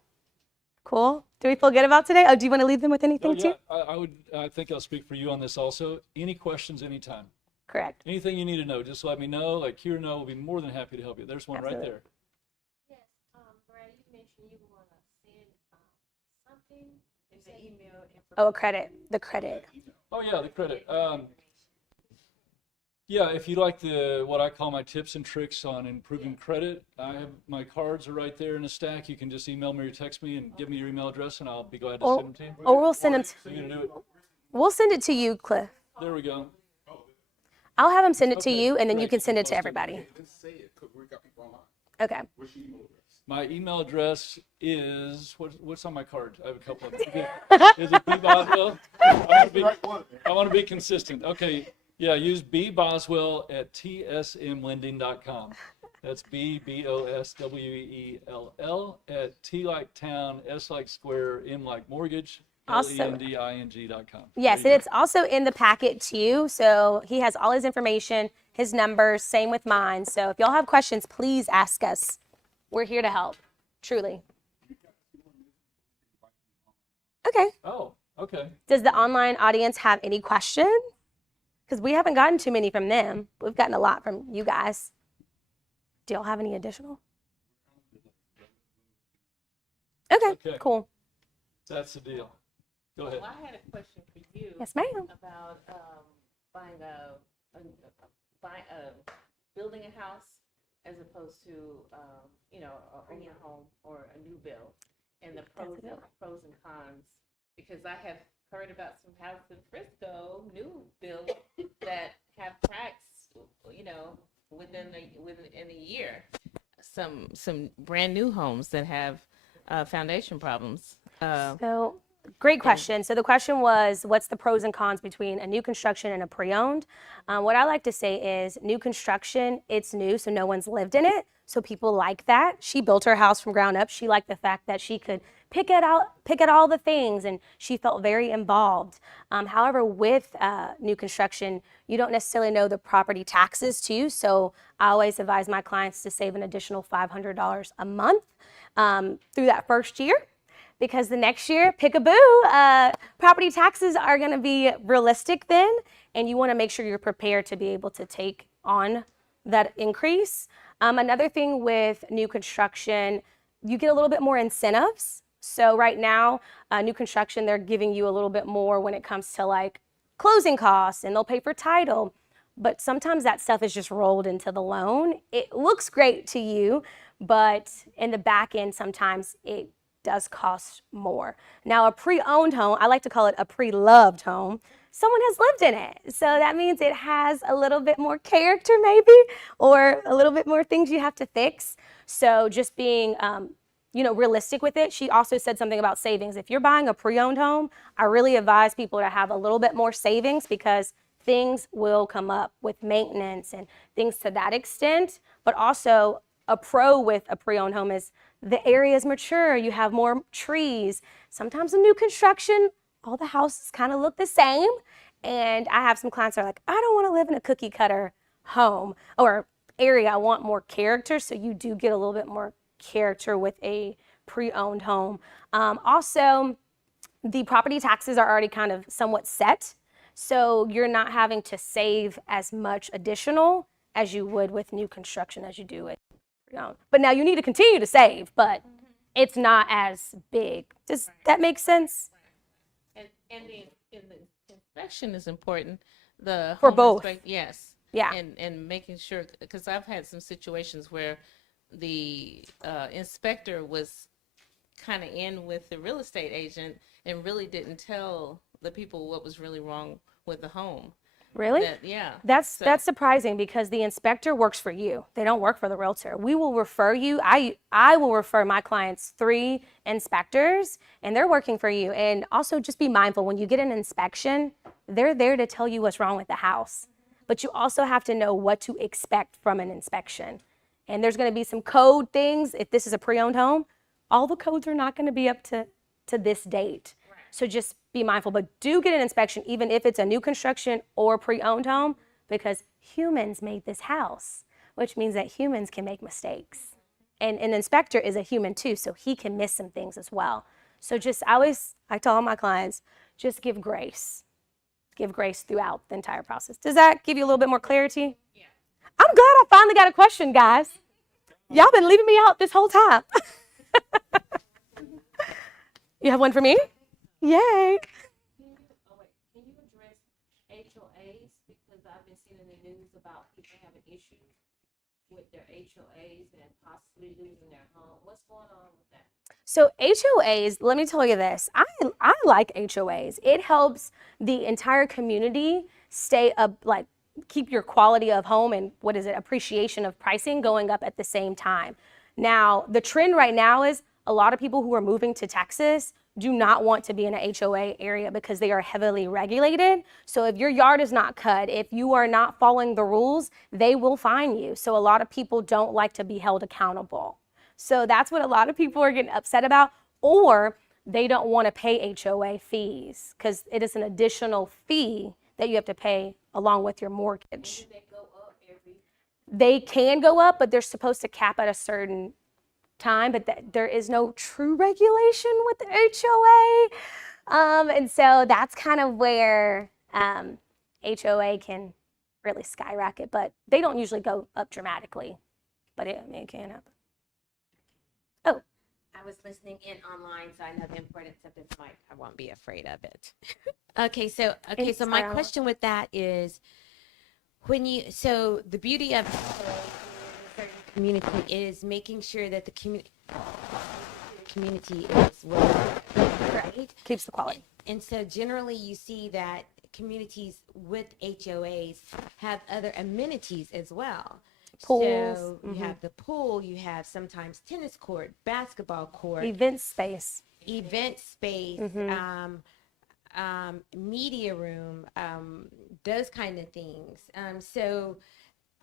Cool? Do we feel good about today? Oh, do you want to leave them with anything too? I think I'll speak for you on this also. Any questions anytime. Correct. Anything you need to know, just let me know. Like Keyra and I will be more than happy to help you. There's one Absolutely. right there. Yes, Brad, you mentioned you want to send something in the email. Oh, the credit. Oh yeah, the credit. Yeah, if you like what I call my tips and tricks on improving credit, I have my cards are right there in a stack. You can just email me or text me and give me your email address, and I'll be glad to send them to you. Or we'll send them. So you gonna do it? We'll send it to you, Cliff. There we go. I'll have them send it to Okay, you, and then you great. can send it to everybody. Let's say it, because we got people online. Okay. What's your email address? My email address is what's on my card? I have a couple of them. Is it B Boswell? I want to be consistent. Okay. Yeah, use bboswell@tsmlending.com. That's BBOSWEELL at T like town, S like square, M like mortgage, Awesome. LENDING.com. Yes, and it's also in the packet too. So he has all his information, his numbers, same with mine. So if y'all have questions, please ask us. We're here to help, truly. Okay. Oh, okay. Does the online audience have any questions? Because we haven't gotten too many from them. We've gotten a lot from you guys. Do y'all have any additional? Okay. Cool. That's the deal. Go ahead. Well, I had a question for you. Yes, ma'am. About building a house as opposed to a new home or a new build, and the pros and cons. Because I have heard about some houses in Frisco, new builds that have cracks, within a year. Some brand new homes that have foundation problems. So, great question. So the question was, what's the pros and cons between a new construction and a pre-owned? What I like to say is new construction, it's new, so no one's lived in it. So people like that. She built her house from ground up. She liked the fact that she could pick at all the things, and she felt very involved. However, with new construction, you don't necessarily know the property taxes too. So I always advise my clients to save an additional $500 a month through that first year. Because the next year, pick-a-boo, property taxes are going to be realistic then, and you want to make sure you're prepared to be able to take on that increase. Another thing with new construction, you get a little bit more incentives. So right now, new construction, they're giving you a little bit more when it comes to like closing costs, and they'll pay for title. But sometimes that stuff is just rolled into the loan. It looks great to you, but in the back end, sometimes it does cost more. Now, a pre-owned home, I like to call it a pre-loved home. Someone has lived in it. So that means it has a little bit more character maybe, or a little bit more things you have to fix. So just being, realistic with it. She also said something about savings. If you're buying a pre-owned home, I really advise people to have a little bit more savings, because things will come up with maintenance and things to that extent. But also, a pro with a pre-owned home is the area is mature. You have more trees. Sometimes in new construction, all the houses kind of look the same. And I have some clients that are like, I don't want to live in a cookie cutter home or area. I want more character. So you do get a little bit more character with a pre-owned home. Also, the property taxes are already kind of somewhat set. So you're not having to save as much additional as you would with new construction as you do with pre-owned. But now you need to continue to save, but it's not as big. Does that make sense? And the inspection is important. The For home both. Yes. Yeah. And making sure, because I've had some situations where the inspector was kind of in with the real estate agent and really didn't tell the people what was really wrong with the home. Really? Yeah. That's surprising because the inspector works for you. They don't work for the realtor. We will refer you. I will refer my clients 3 inspectors, and they're working for you. And also just be mindful when you get an inspection, they're there to tell you what's wrong with the house. But you also have to know what to expect from an inspection. And there's going to be some code things. If this is a pre-owned home, all the codes are not going to be up to this date. So just be mindful, but do get an inspection, even if it's a new construction or pre-owned home, because humans made this house, which means that humans can make mistakes. And an inspector is a human too, so he can miss some things as well. So I tell all my clients, just give grace. Give grace throughout the entire process. Does that give you a little bit more clarity? Yeah. I'm glad I finally got a question, guys. Y'all been leaving me out this whole time. You have one for me? Yay. Oh wait, can you address HOAs? Because I've been seeing in the news about people having issues with their HOAs and possibly losing their home. What's going on with that? So HOAs, let me tell you this. I like HOAs. It helps the entire community stay up, like keep your quality of home and appreciation of pricing going up at the same time. Now, the trend right now is a lot of people who are moving to Texas do not want to be in an HOA area because they are heavily regulated. So if your yard is not cut, if you are not following the rules, they will fine you. So a lot of people don't like to be held accountable. So that's what a lot of people are getting upset about, or they don't want to pay HOA fees because it is an additional fee that you have to pay along with your mortgage. They can go up, but they're supposed to cap at a certain time, but there is no true regulation with the HOA. And so that's kind of where HOA can really skyrocket, but they don't usually go up dramatically, but it can happen. Oh, I was listening in online, so I know the importance of this mic. I won't be afraid of it. So my question with that is, so the beauty of community is making sure that the community is well, right? Keeps the quality. And so generally you see that communities with HOAs have other amenities as well. Pools. So you have the pool, you have sometimes tennis court, basketball court, Event space. Media room, those kind of things. So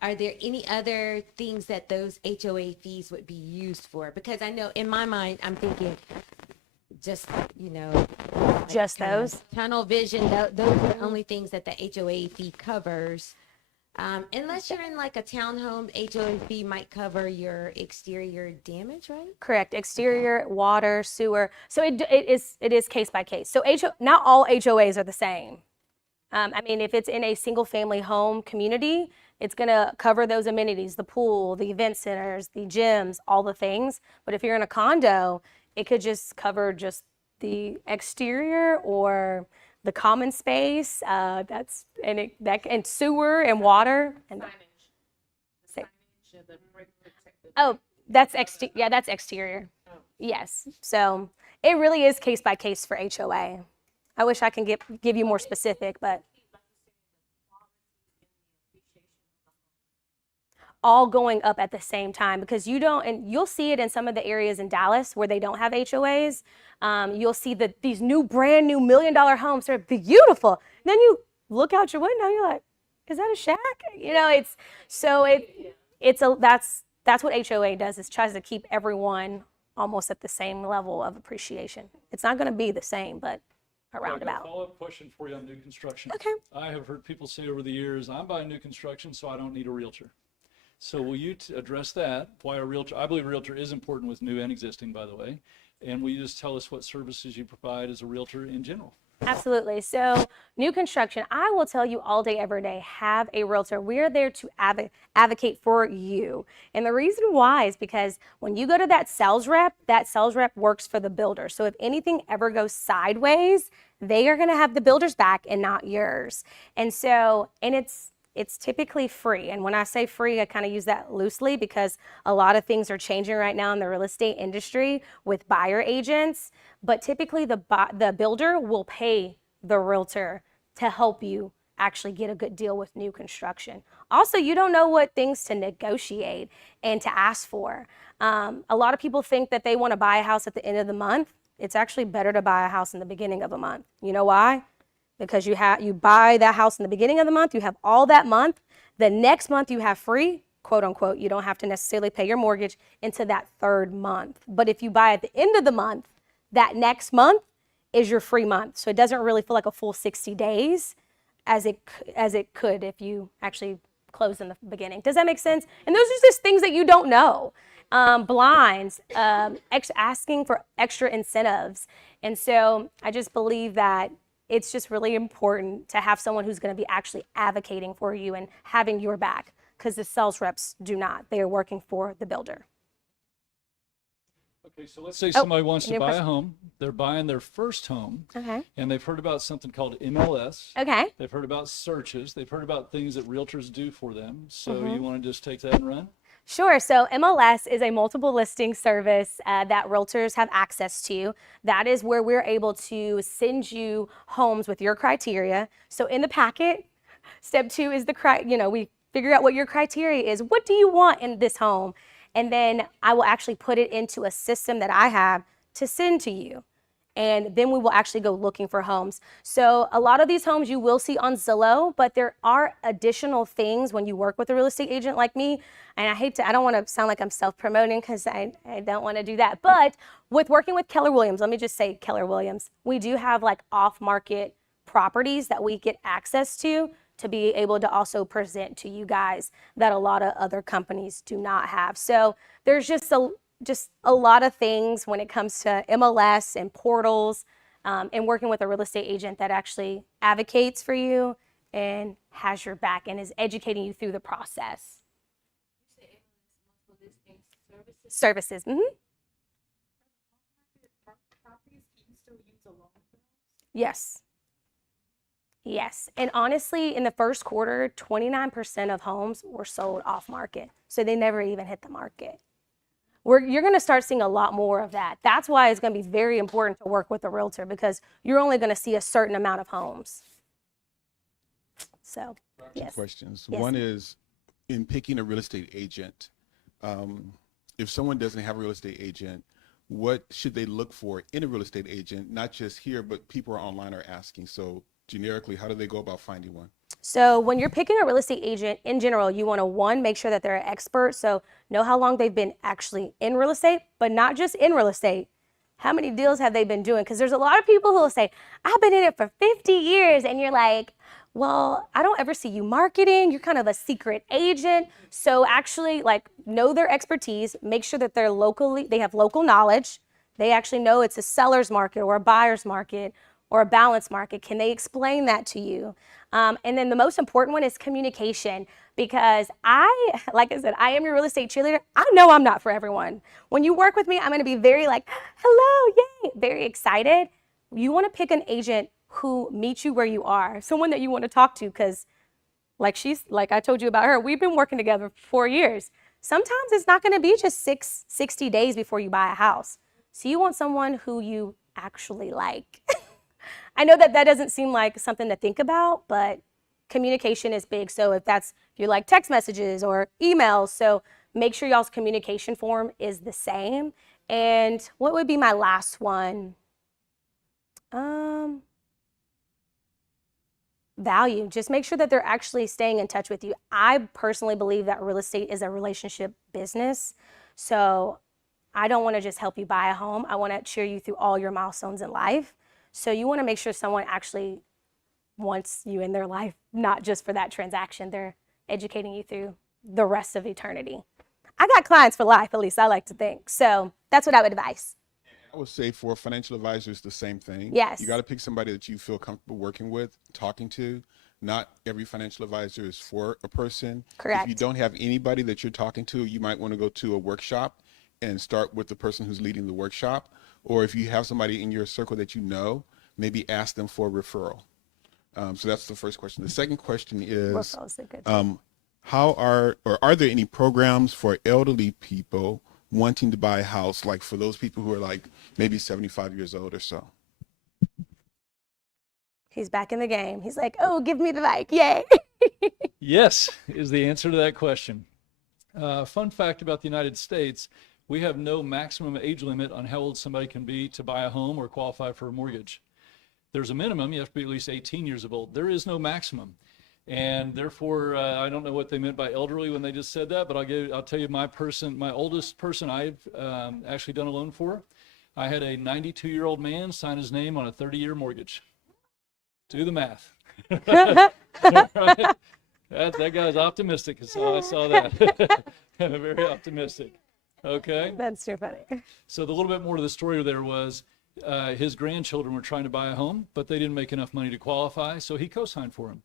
are there any other things that those HOA fees would be used for? Because I know in my mind, I'm thinking just, Just those? tunnel vision, those are the only things that the HOA fee covers. Unless you're in like a townhome, HOA fee might cover your exterior damage, right? Correct. Exterior, water, sewer. So it is case by case. So not all HOAs are the same. If it's in a single family home community, it's going to cover those amenities, the pool, the event centers, the gyms, all the things. But if you're in a condo, it could just cover just the exterior or the common space, and sewer and water and that's exterior. Yes. So it really is case by case for HOA. I wish I can give you more specific, but all going up at the same time because you'll see it in some of the areas in Dallas where they don't have HOAs. You'll see these brand new $1 million homes. They're beautiful. And then you look out your window, you're like, is that a shack? that's what HOA does, is tries to keep everyone almost at the same level of appreciation. It's not going to be the same, but around I've got a about. follow-up question for you on new construction. Okay. I have heard people say over the years, I'm buying new construction, so I don't need a realtor. So will you address that? Why a realtor? I believe a realtor is important with new and existing, by the way. And will you just tell us what services you provide as a realtor in general? Absolutely. So new construction, I will tell you all day, every day, have a realtor. We're there to advocate for you. And the reason why is because when you go to that sales rep works for the builder. So if anything ever goes sideways, they are going to have the builder's back and not yours. And so, and it's typically free. And when I say free, I kind of use that loosely because a lot of things are changing right now in the real estate industry with buyer agents. But typically the builder will pay the realtor to help you actually get a good deal with new construction. Also, you don't know what things to negotiate and to ask for. A lot of people think that they want to buy a house at the end of the month. It's actually better to buy a house in the beginning of a month. You know why? Because you buy that house in the beginning of the month, you have all that month. The next month you have free, quote unquote. You don't have to necessarily pay your mortgage into that third month. But if you buy at the end of the month, that next month is your free month. So it doesn't really feel like a full 60 days as it could if you actually close in the beginning. Does that make sense? And those are just things that you don't know. Blinds, asking for extra incentives. And so I just believe that it's just really important to have someone who's going to be actually advocating for you and having your back, because the sales reps do not. They are working for the builder. Okay, so let's say somebody wants to new buy a question. home. They're buying their first home, Okay. and they've heard about something called MLS. Okay. They've heard about searches. They've heard about things that realtors do for them. So Mm-hmm. you want to just take that and run? Sure. So MLS is a multiple listing service that realtors have access to. That is where we're able to send you homes with your criteria. So in the packet, step 2 is we figure out what your criteria is. What do you want in this home? And then I will actually put it into a system that I have to send to you. And then we will actually go looking for homes. So a lot of these homes you will see on Zillow, but there are additional things when you work with a real estate agent like me. And I don't want to sound like I'm self-promoting because I don't want to do that. But with working with Keller Williams, let me just say Keller Williams, we do have like off-market properties that we get access to be able to also present to you guys that a lot of other companies do not have. So there's just a lot of things when it comes to MLS and portals and working with a real estate agent that actually advocates for you and has your back and is educating you through the process. Services. Mm-hmm. Yes. Yes. And honestly, in the first quarter, 29% of homes were sold off market. So they never even hit the market. You're going to start seeing a lot more of that. That's why it's going to be very important to work with a realtor, because you're only going to see a certain amount of homes. So, yes. Questions. Yes. One is, in picking a real estate agent, if someone doesn't have a real estate agent, what should they look for in a real estate agent? Not just here, but people online are asking. So generically, how do they go about finding one? So when you're picking a real estate agent in general, you want to, one, make sure that they're an expert. So know how long they've been actually in real estate, but not just in real estate. How many deals have they been doing? Because there's a lot of people who will say, I've been in it for 50 years. And you're like, well, I don't ever see you marketing. You're kind of a secret agent. So actually, like, know their expertise, make sure that they have local knowledge. They actually know it's a seller's market or a buyer's market or a balanced market. Can they explain that to you? And then the most important one is communication, because like I said, I am your real estate cheerleader. I know I'm not for everyone. When you work with me, I'm going to be very like, hello, yay, very excited. You want to pick an agent who meets you where you are, someone that you want to talk to, because like I told you about her, we've been working together for 4 years. Sometimes it's not going to be just 60 days before you buy a house. So you want someone who you actually like. I know that doesn't seem like something to think about, but communication is big. So if you like text messages or emails, so make sure y'all's communication form is the same. And what would be my last one? value. Just make sure that they're actually staying in touch with you. I personally believe that real estate is a relationship business. So I don't want to just help you buy a home. I want to cheer you through all your milestones in life. So you want to make sure someone actually wants you in their life, not just for that transaction. They're educating you through the rest of eternity. I got clients for life, at least I like to think. So that's what I would advise. I would say for financial advisors, the same thing. Yes. You got to pick somebody that you feel comfortable working with, talking to. Not every financial advisor is for a person. Correct. If you don't have anybody that you're talking to, you might want to go to a workshop and start with the person who's leading the workshop. Or if you have somebody in your circle that you know, maybe ask them for a referral. So that's the first question. The second question is, Referrals are good. are there any programs for elderly people wanting to buy a house, like for those people who are like maybe 75 years old or so? He's back in the game. He's like, oh, give me the mic. Yay. Yes, is the answer to that question. Fun fact about the United States, we have no maximum age limit on how old somebody can be to buy a home or qualify for a mortgage. There's a minimum, you have to be at least 18 years old. There is no maximum. And therefore, I don't know what they meant by elderly when they just said that, but I'll tell you my oldest person I've actually done a loan for. I had a 92-year-old man sign his name on a 30-year mortgage. Do the math. Right? That guy's optimistic. So I saw that. Very optimistic. Okay. That's too funny. So the little bit more to the story there was his grandchildren were trying to buy a home, but they didn't make enough money to qualify, so he co-signed for him.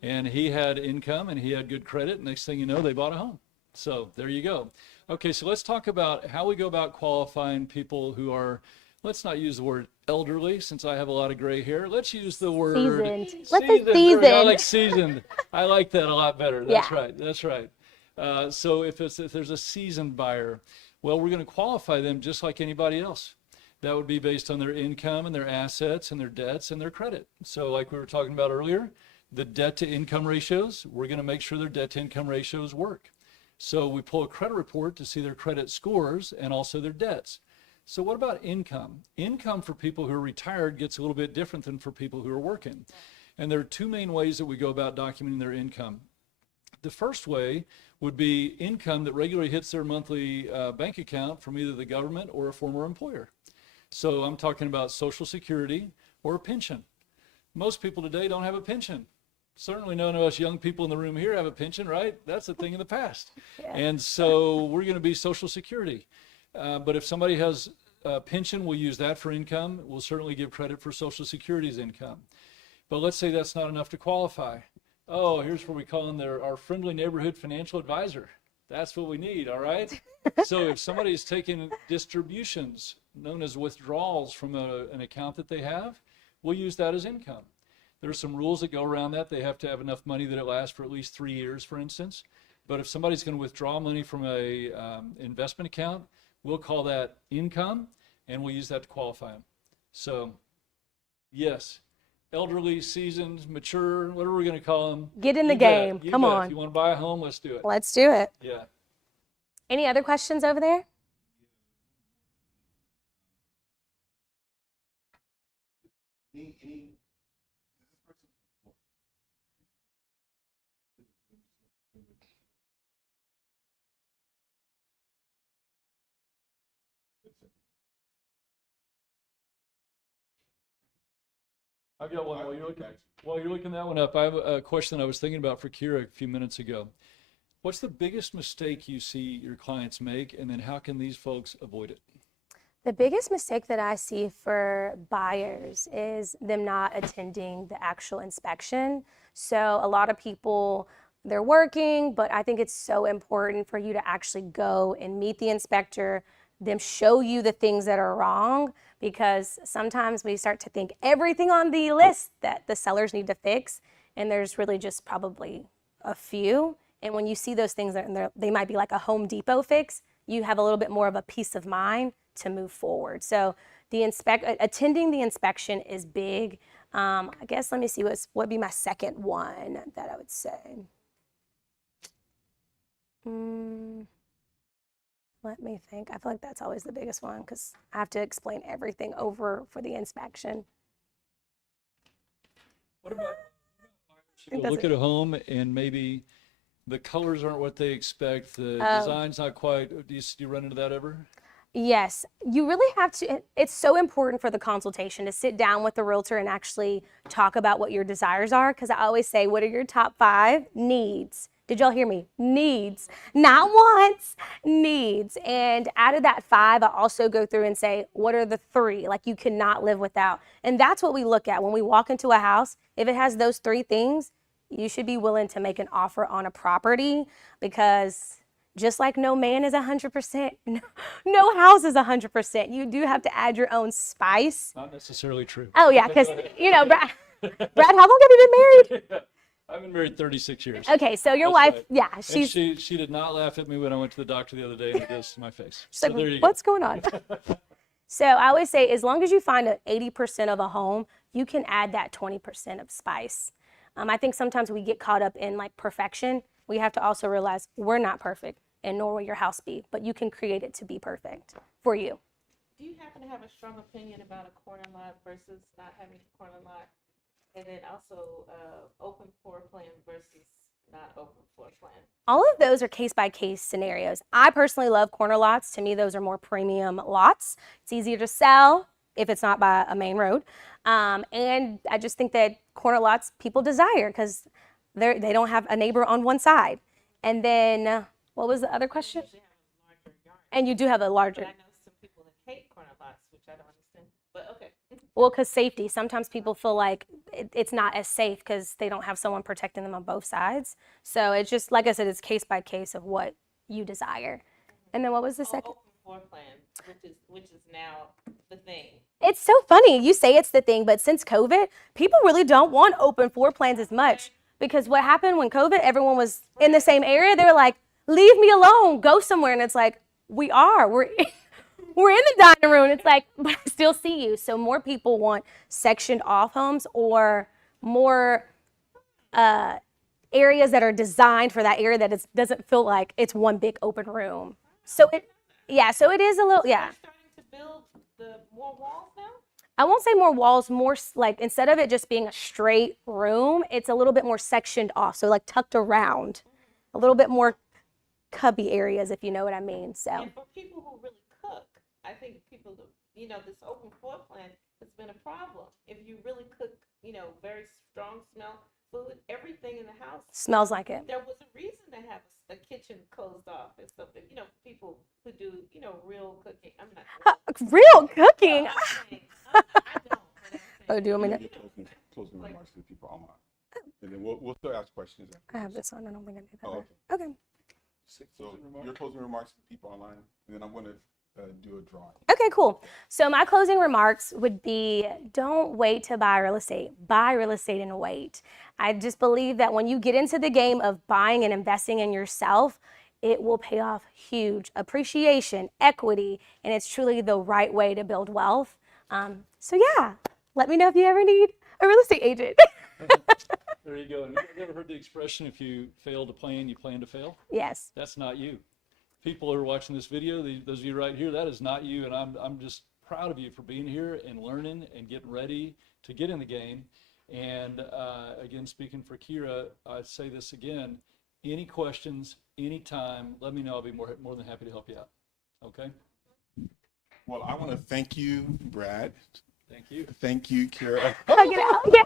And he had income and he had good credit. Next thing you know, they bought a home. So there you go. Okay, so let's talk about how we go about qualifying people who are, let's not use the word elderly since I have a lot of gray hair. Let's use the word Seasoned. Let's say I seasoned. like seasoned. I like that a lot better. That's Yeah. right. That's right. So if there's a seasoned buyer, well, we're going to qualify them just like anybody else. That would be based on their income and their assets and their debts and their credit. So like we were talking about earlier, the debt to income ratios, we're going to make sure their debt to income ratios work. So we pull a credit report to see their credit scores and also their debts. So what about income? Income for people who are retired gets a little bit different than for people who are working. And there are two main ways that we go about documenting their income. The first way would be income that regularly hits their monthly bank account from either the government or a former employer. So I'm talking about Social Security or a pension. Most people today don't have a pension. Certainly none of us young people in the room here have a pension, right? That's a thing in the past. Yeah. And so we're going to be Social Security. But if somebody has a pension, we'll use that for income. We'll certainly give credit for Social Security's income. But let's say that's not enough to qualify. Oh, here's where we call in our friendly neighborhood financial advisor. That's what we need, all right? So if somebody's taking distributions, known as withdrawals from an account that they have, we'll use that as income. There are some rules that go around that. They have to have enough money that it lasts for at least 3 years, for instance. But if somebody's going to withdraw money from a investment account, we'll call that income, and we'll use that to qualify them. So, yes, elderly, seasoned, mature, whatever we're going to call them. Get in the game. Come on. If you want to buy a home, let's do it. Let's do it. Yeah. Any other questions over there? I've got one. While you're looking that one up, I have a question I was thinking about for Keyra a few minutes ago. What's the biggest mistake you see your clients make, and then how can these folks avoid it? The biggest mistake that I see for buyers is them not attending the actual inspection. So a lot of people, they're working, but I think it's so important for you to actually go and meet the inspector, them show you the things that are wrong, because sometimes we start to think everything on the list that the sellers need to fix, and there's really just probably a few. And when you see those things, they might be like a Home Depot fix, you have a little bit more of a peace of mind to move forward. So attending the inspection is big. I guess, let me see, what would be my second one that I would say? Let me think. I feel like that's always the biggest one because I have to explain everything over for the inspection. What about look at a home and maybe the colors aren't what they expect, the design's not quite. Do you run into that ever? Yes, you really have to. It's so important for the consultation to sit down with the realtor and actually talk about what your desires are. Because I always say, what are your top 5 needs? Did y'all hear me? Needs, not wants, needs. And out of that 5, I also go through and say, what are the 3? Like you cannot live without. And that's what we look at when we walk into a house. If it has those 3 things, you should be willing to make an offer on a property, because just like no man is 100%, no house is 100%. You do have to add your own spice. Not necessarily true. Oh yeah, because Brad, how long have you been married? I've been married 36 years. Okay, so your That's wife, right. yeah, And she's she did not laugh at me when I went to the doctor the other day and did this to my face. she's So like, there you go. what's going on? So I always say, as long as you find an 80% of a home, you can add that 20% of spice. I think sometimes we get caught up in like perfection. We have to also realize we're not perfect, and nor will your house be, but you can create it to be perfect for you. Do you happen to have a strong opinion about a corner lot versus not having a corner lot? And then also open floor plan versus not open floor plan? All of those are case by case scenarios. I personally love corner lots. To me, those are more premium lots. It's easier to sell if it's not by a main road. And I just think that corner lots people desire because they don't have a neighbor on one side. And then what was the other question? Usually have a larger yard. And you do have a larger. But I know some people that hate corner lots, which I don't understand. But okay. Well, because safety. Sometimes people feel like it's not as safe because they don't have someone protecting them on both sides. So it's just, like I said, it's case by case of what you desire. And then what was the second? Open floor plan, which is now the thing. It's so funny. You say it's the thing, but since COVID, people really don't want open floor plans as much. Because what happened when COVID, everyone was in the same area. They were like, leave me alone, go somewhere. And it's like, we're in the dining room. It's like, but I still see you. So more people want sectioned off homes or more areas that are designed for that area that it doesn't feel like it's one big open room. So it is a little, yeah. You're starting to build the more walls now? I won't say more walls, more like instead of it just being a straight room, it's a little bit more sectioned off. So like tucked around, a little bit more cubby areas, if you know what I mean. So. And for people who really cook, I think people, this open floor plan has been a problem. If you really cook, very strong smell food, everything in the house Smells like it. There was a reason to have a kitchen closed off and something. People who do, real cooking. I'm not. Real cooking? I don't. But I'm Oh, do you want me to? Your closing remarks to the people online. And then we'll still ask questions. I have this on. I don't think I need that. Oh, one. Okay. So your closing remarks to the people online, and then I'm going to do a drawing. Okay, cool. So my closing remarks would be, don't wait to buy real estate. Buy real estate and wait. I just believe that when you get into the game of buying and investing in yourself, it will pay off huge appreciation, equity, and it's truly the right way to build wealth. So yeah, let me know if you ever need a real estate agent. There you go. And you ever heard the expression, if you fail to plan, you plan to fail? Yes. That's not you. People who are watching this video, those of you right here, that is not you. And I'm just proud of you for being here and learning and getting ready to get in the game. And again, speaking for Keyra, I'd say this again, any questions, anytime, let me know. I'll be more than happy to help you out. Okay? Well, I want to thank you, Brad. Thank you. Thank you, Keyra. Hug it out. Yeah.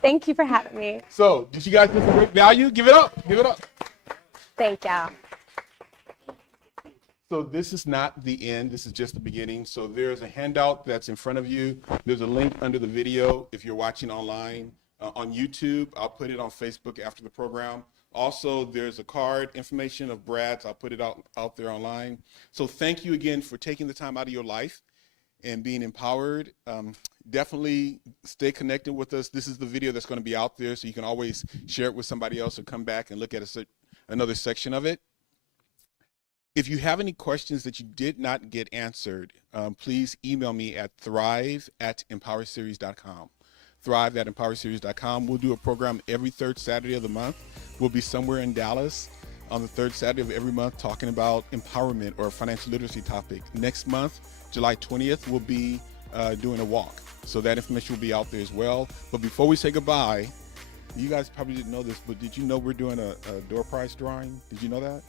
Thank you for having me. So, did you guys get some great value? Give it up. Give it up. Thank y'all. So this is not the end. This is just the beginning. So there's a handout that's in front of you. There's a link under the video if you're watching online on YouTube. I'll put it on Facebook after the program. Also, there's a card information of Brad's. I'll put it out there online. So thank you again for taking the time out of your life and being empowered. Definitely stay connected with us. This is the video that's going to be out there, so you can always share it with somebody else or come back and look at another section of it. If you have any questions that you did not get answered, please email me at thrive@empowerseries.com. thrive@empowerseries.com. We'll do a program every third Saturday of the month. We'll be somewhere in Dallas on the third Saturday of every month talking about empowerment or a financial literacy topic. Next month, July 20th, we'll be doing a walk. So that information will be out there as well. But before we say goodbye, You guys probably didn't know this, but did you know we're doing a door prize drawing? Did you know that?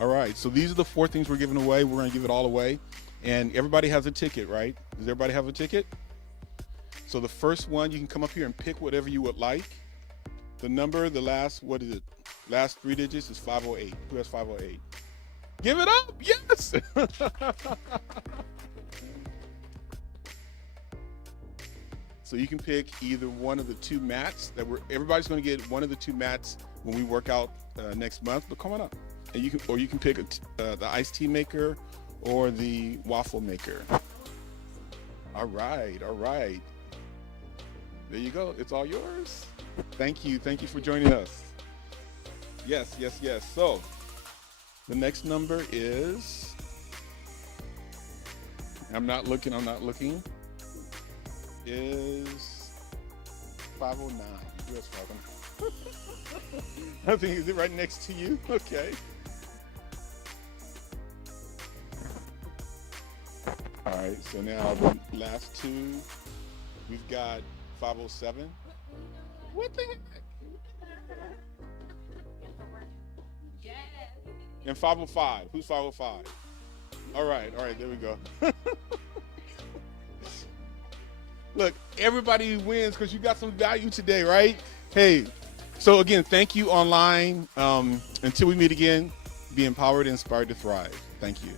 All right, so these are the 4 things we're giving away. We're gonna give it all away. And everybody has a ticket, right? Does everybody have a ticket? So the first one, you can come up here and pick whatever you would like. The number, the last 3 digits is 508. Who has 508? Give it up, yes! So you can pick either one of the 2 mats everybody's going to get one of the 2 mats when we work out next month. But come on up, and you can pick the iced tea maker or the waffle maker. All right. There you go. It's all yours. Thank you for joining us. Yes. So the next number is. I'm not looking. Is 509. Who has 509? I think, is it right next to you? Okay. All right, so now the last 2, we've got 507. What the heck? And 505. Who's 505? All right, there we go. Look, everybody wins because you got some value today, right? Hey, so again, thank you online. Until we meet again, be empowered, inspired to thrive. Thank you.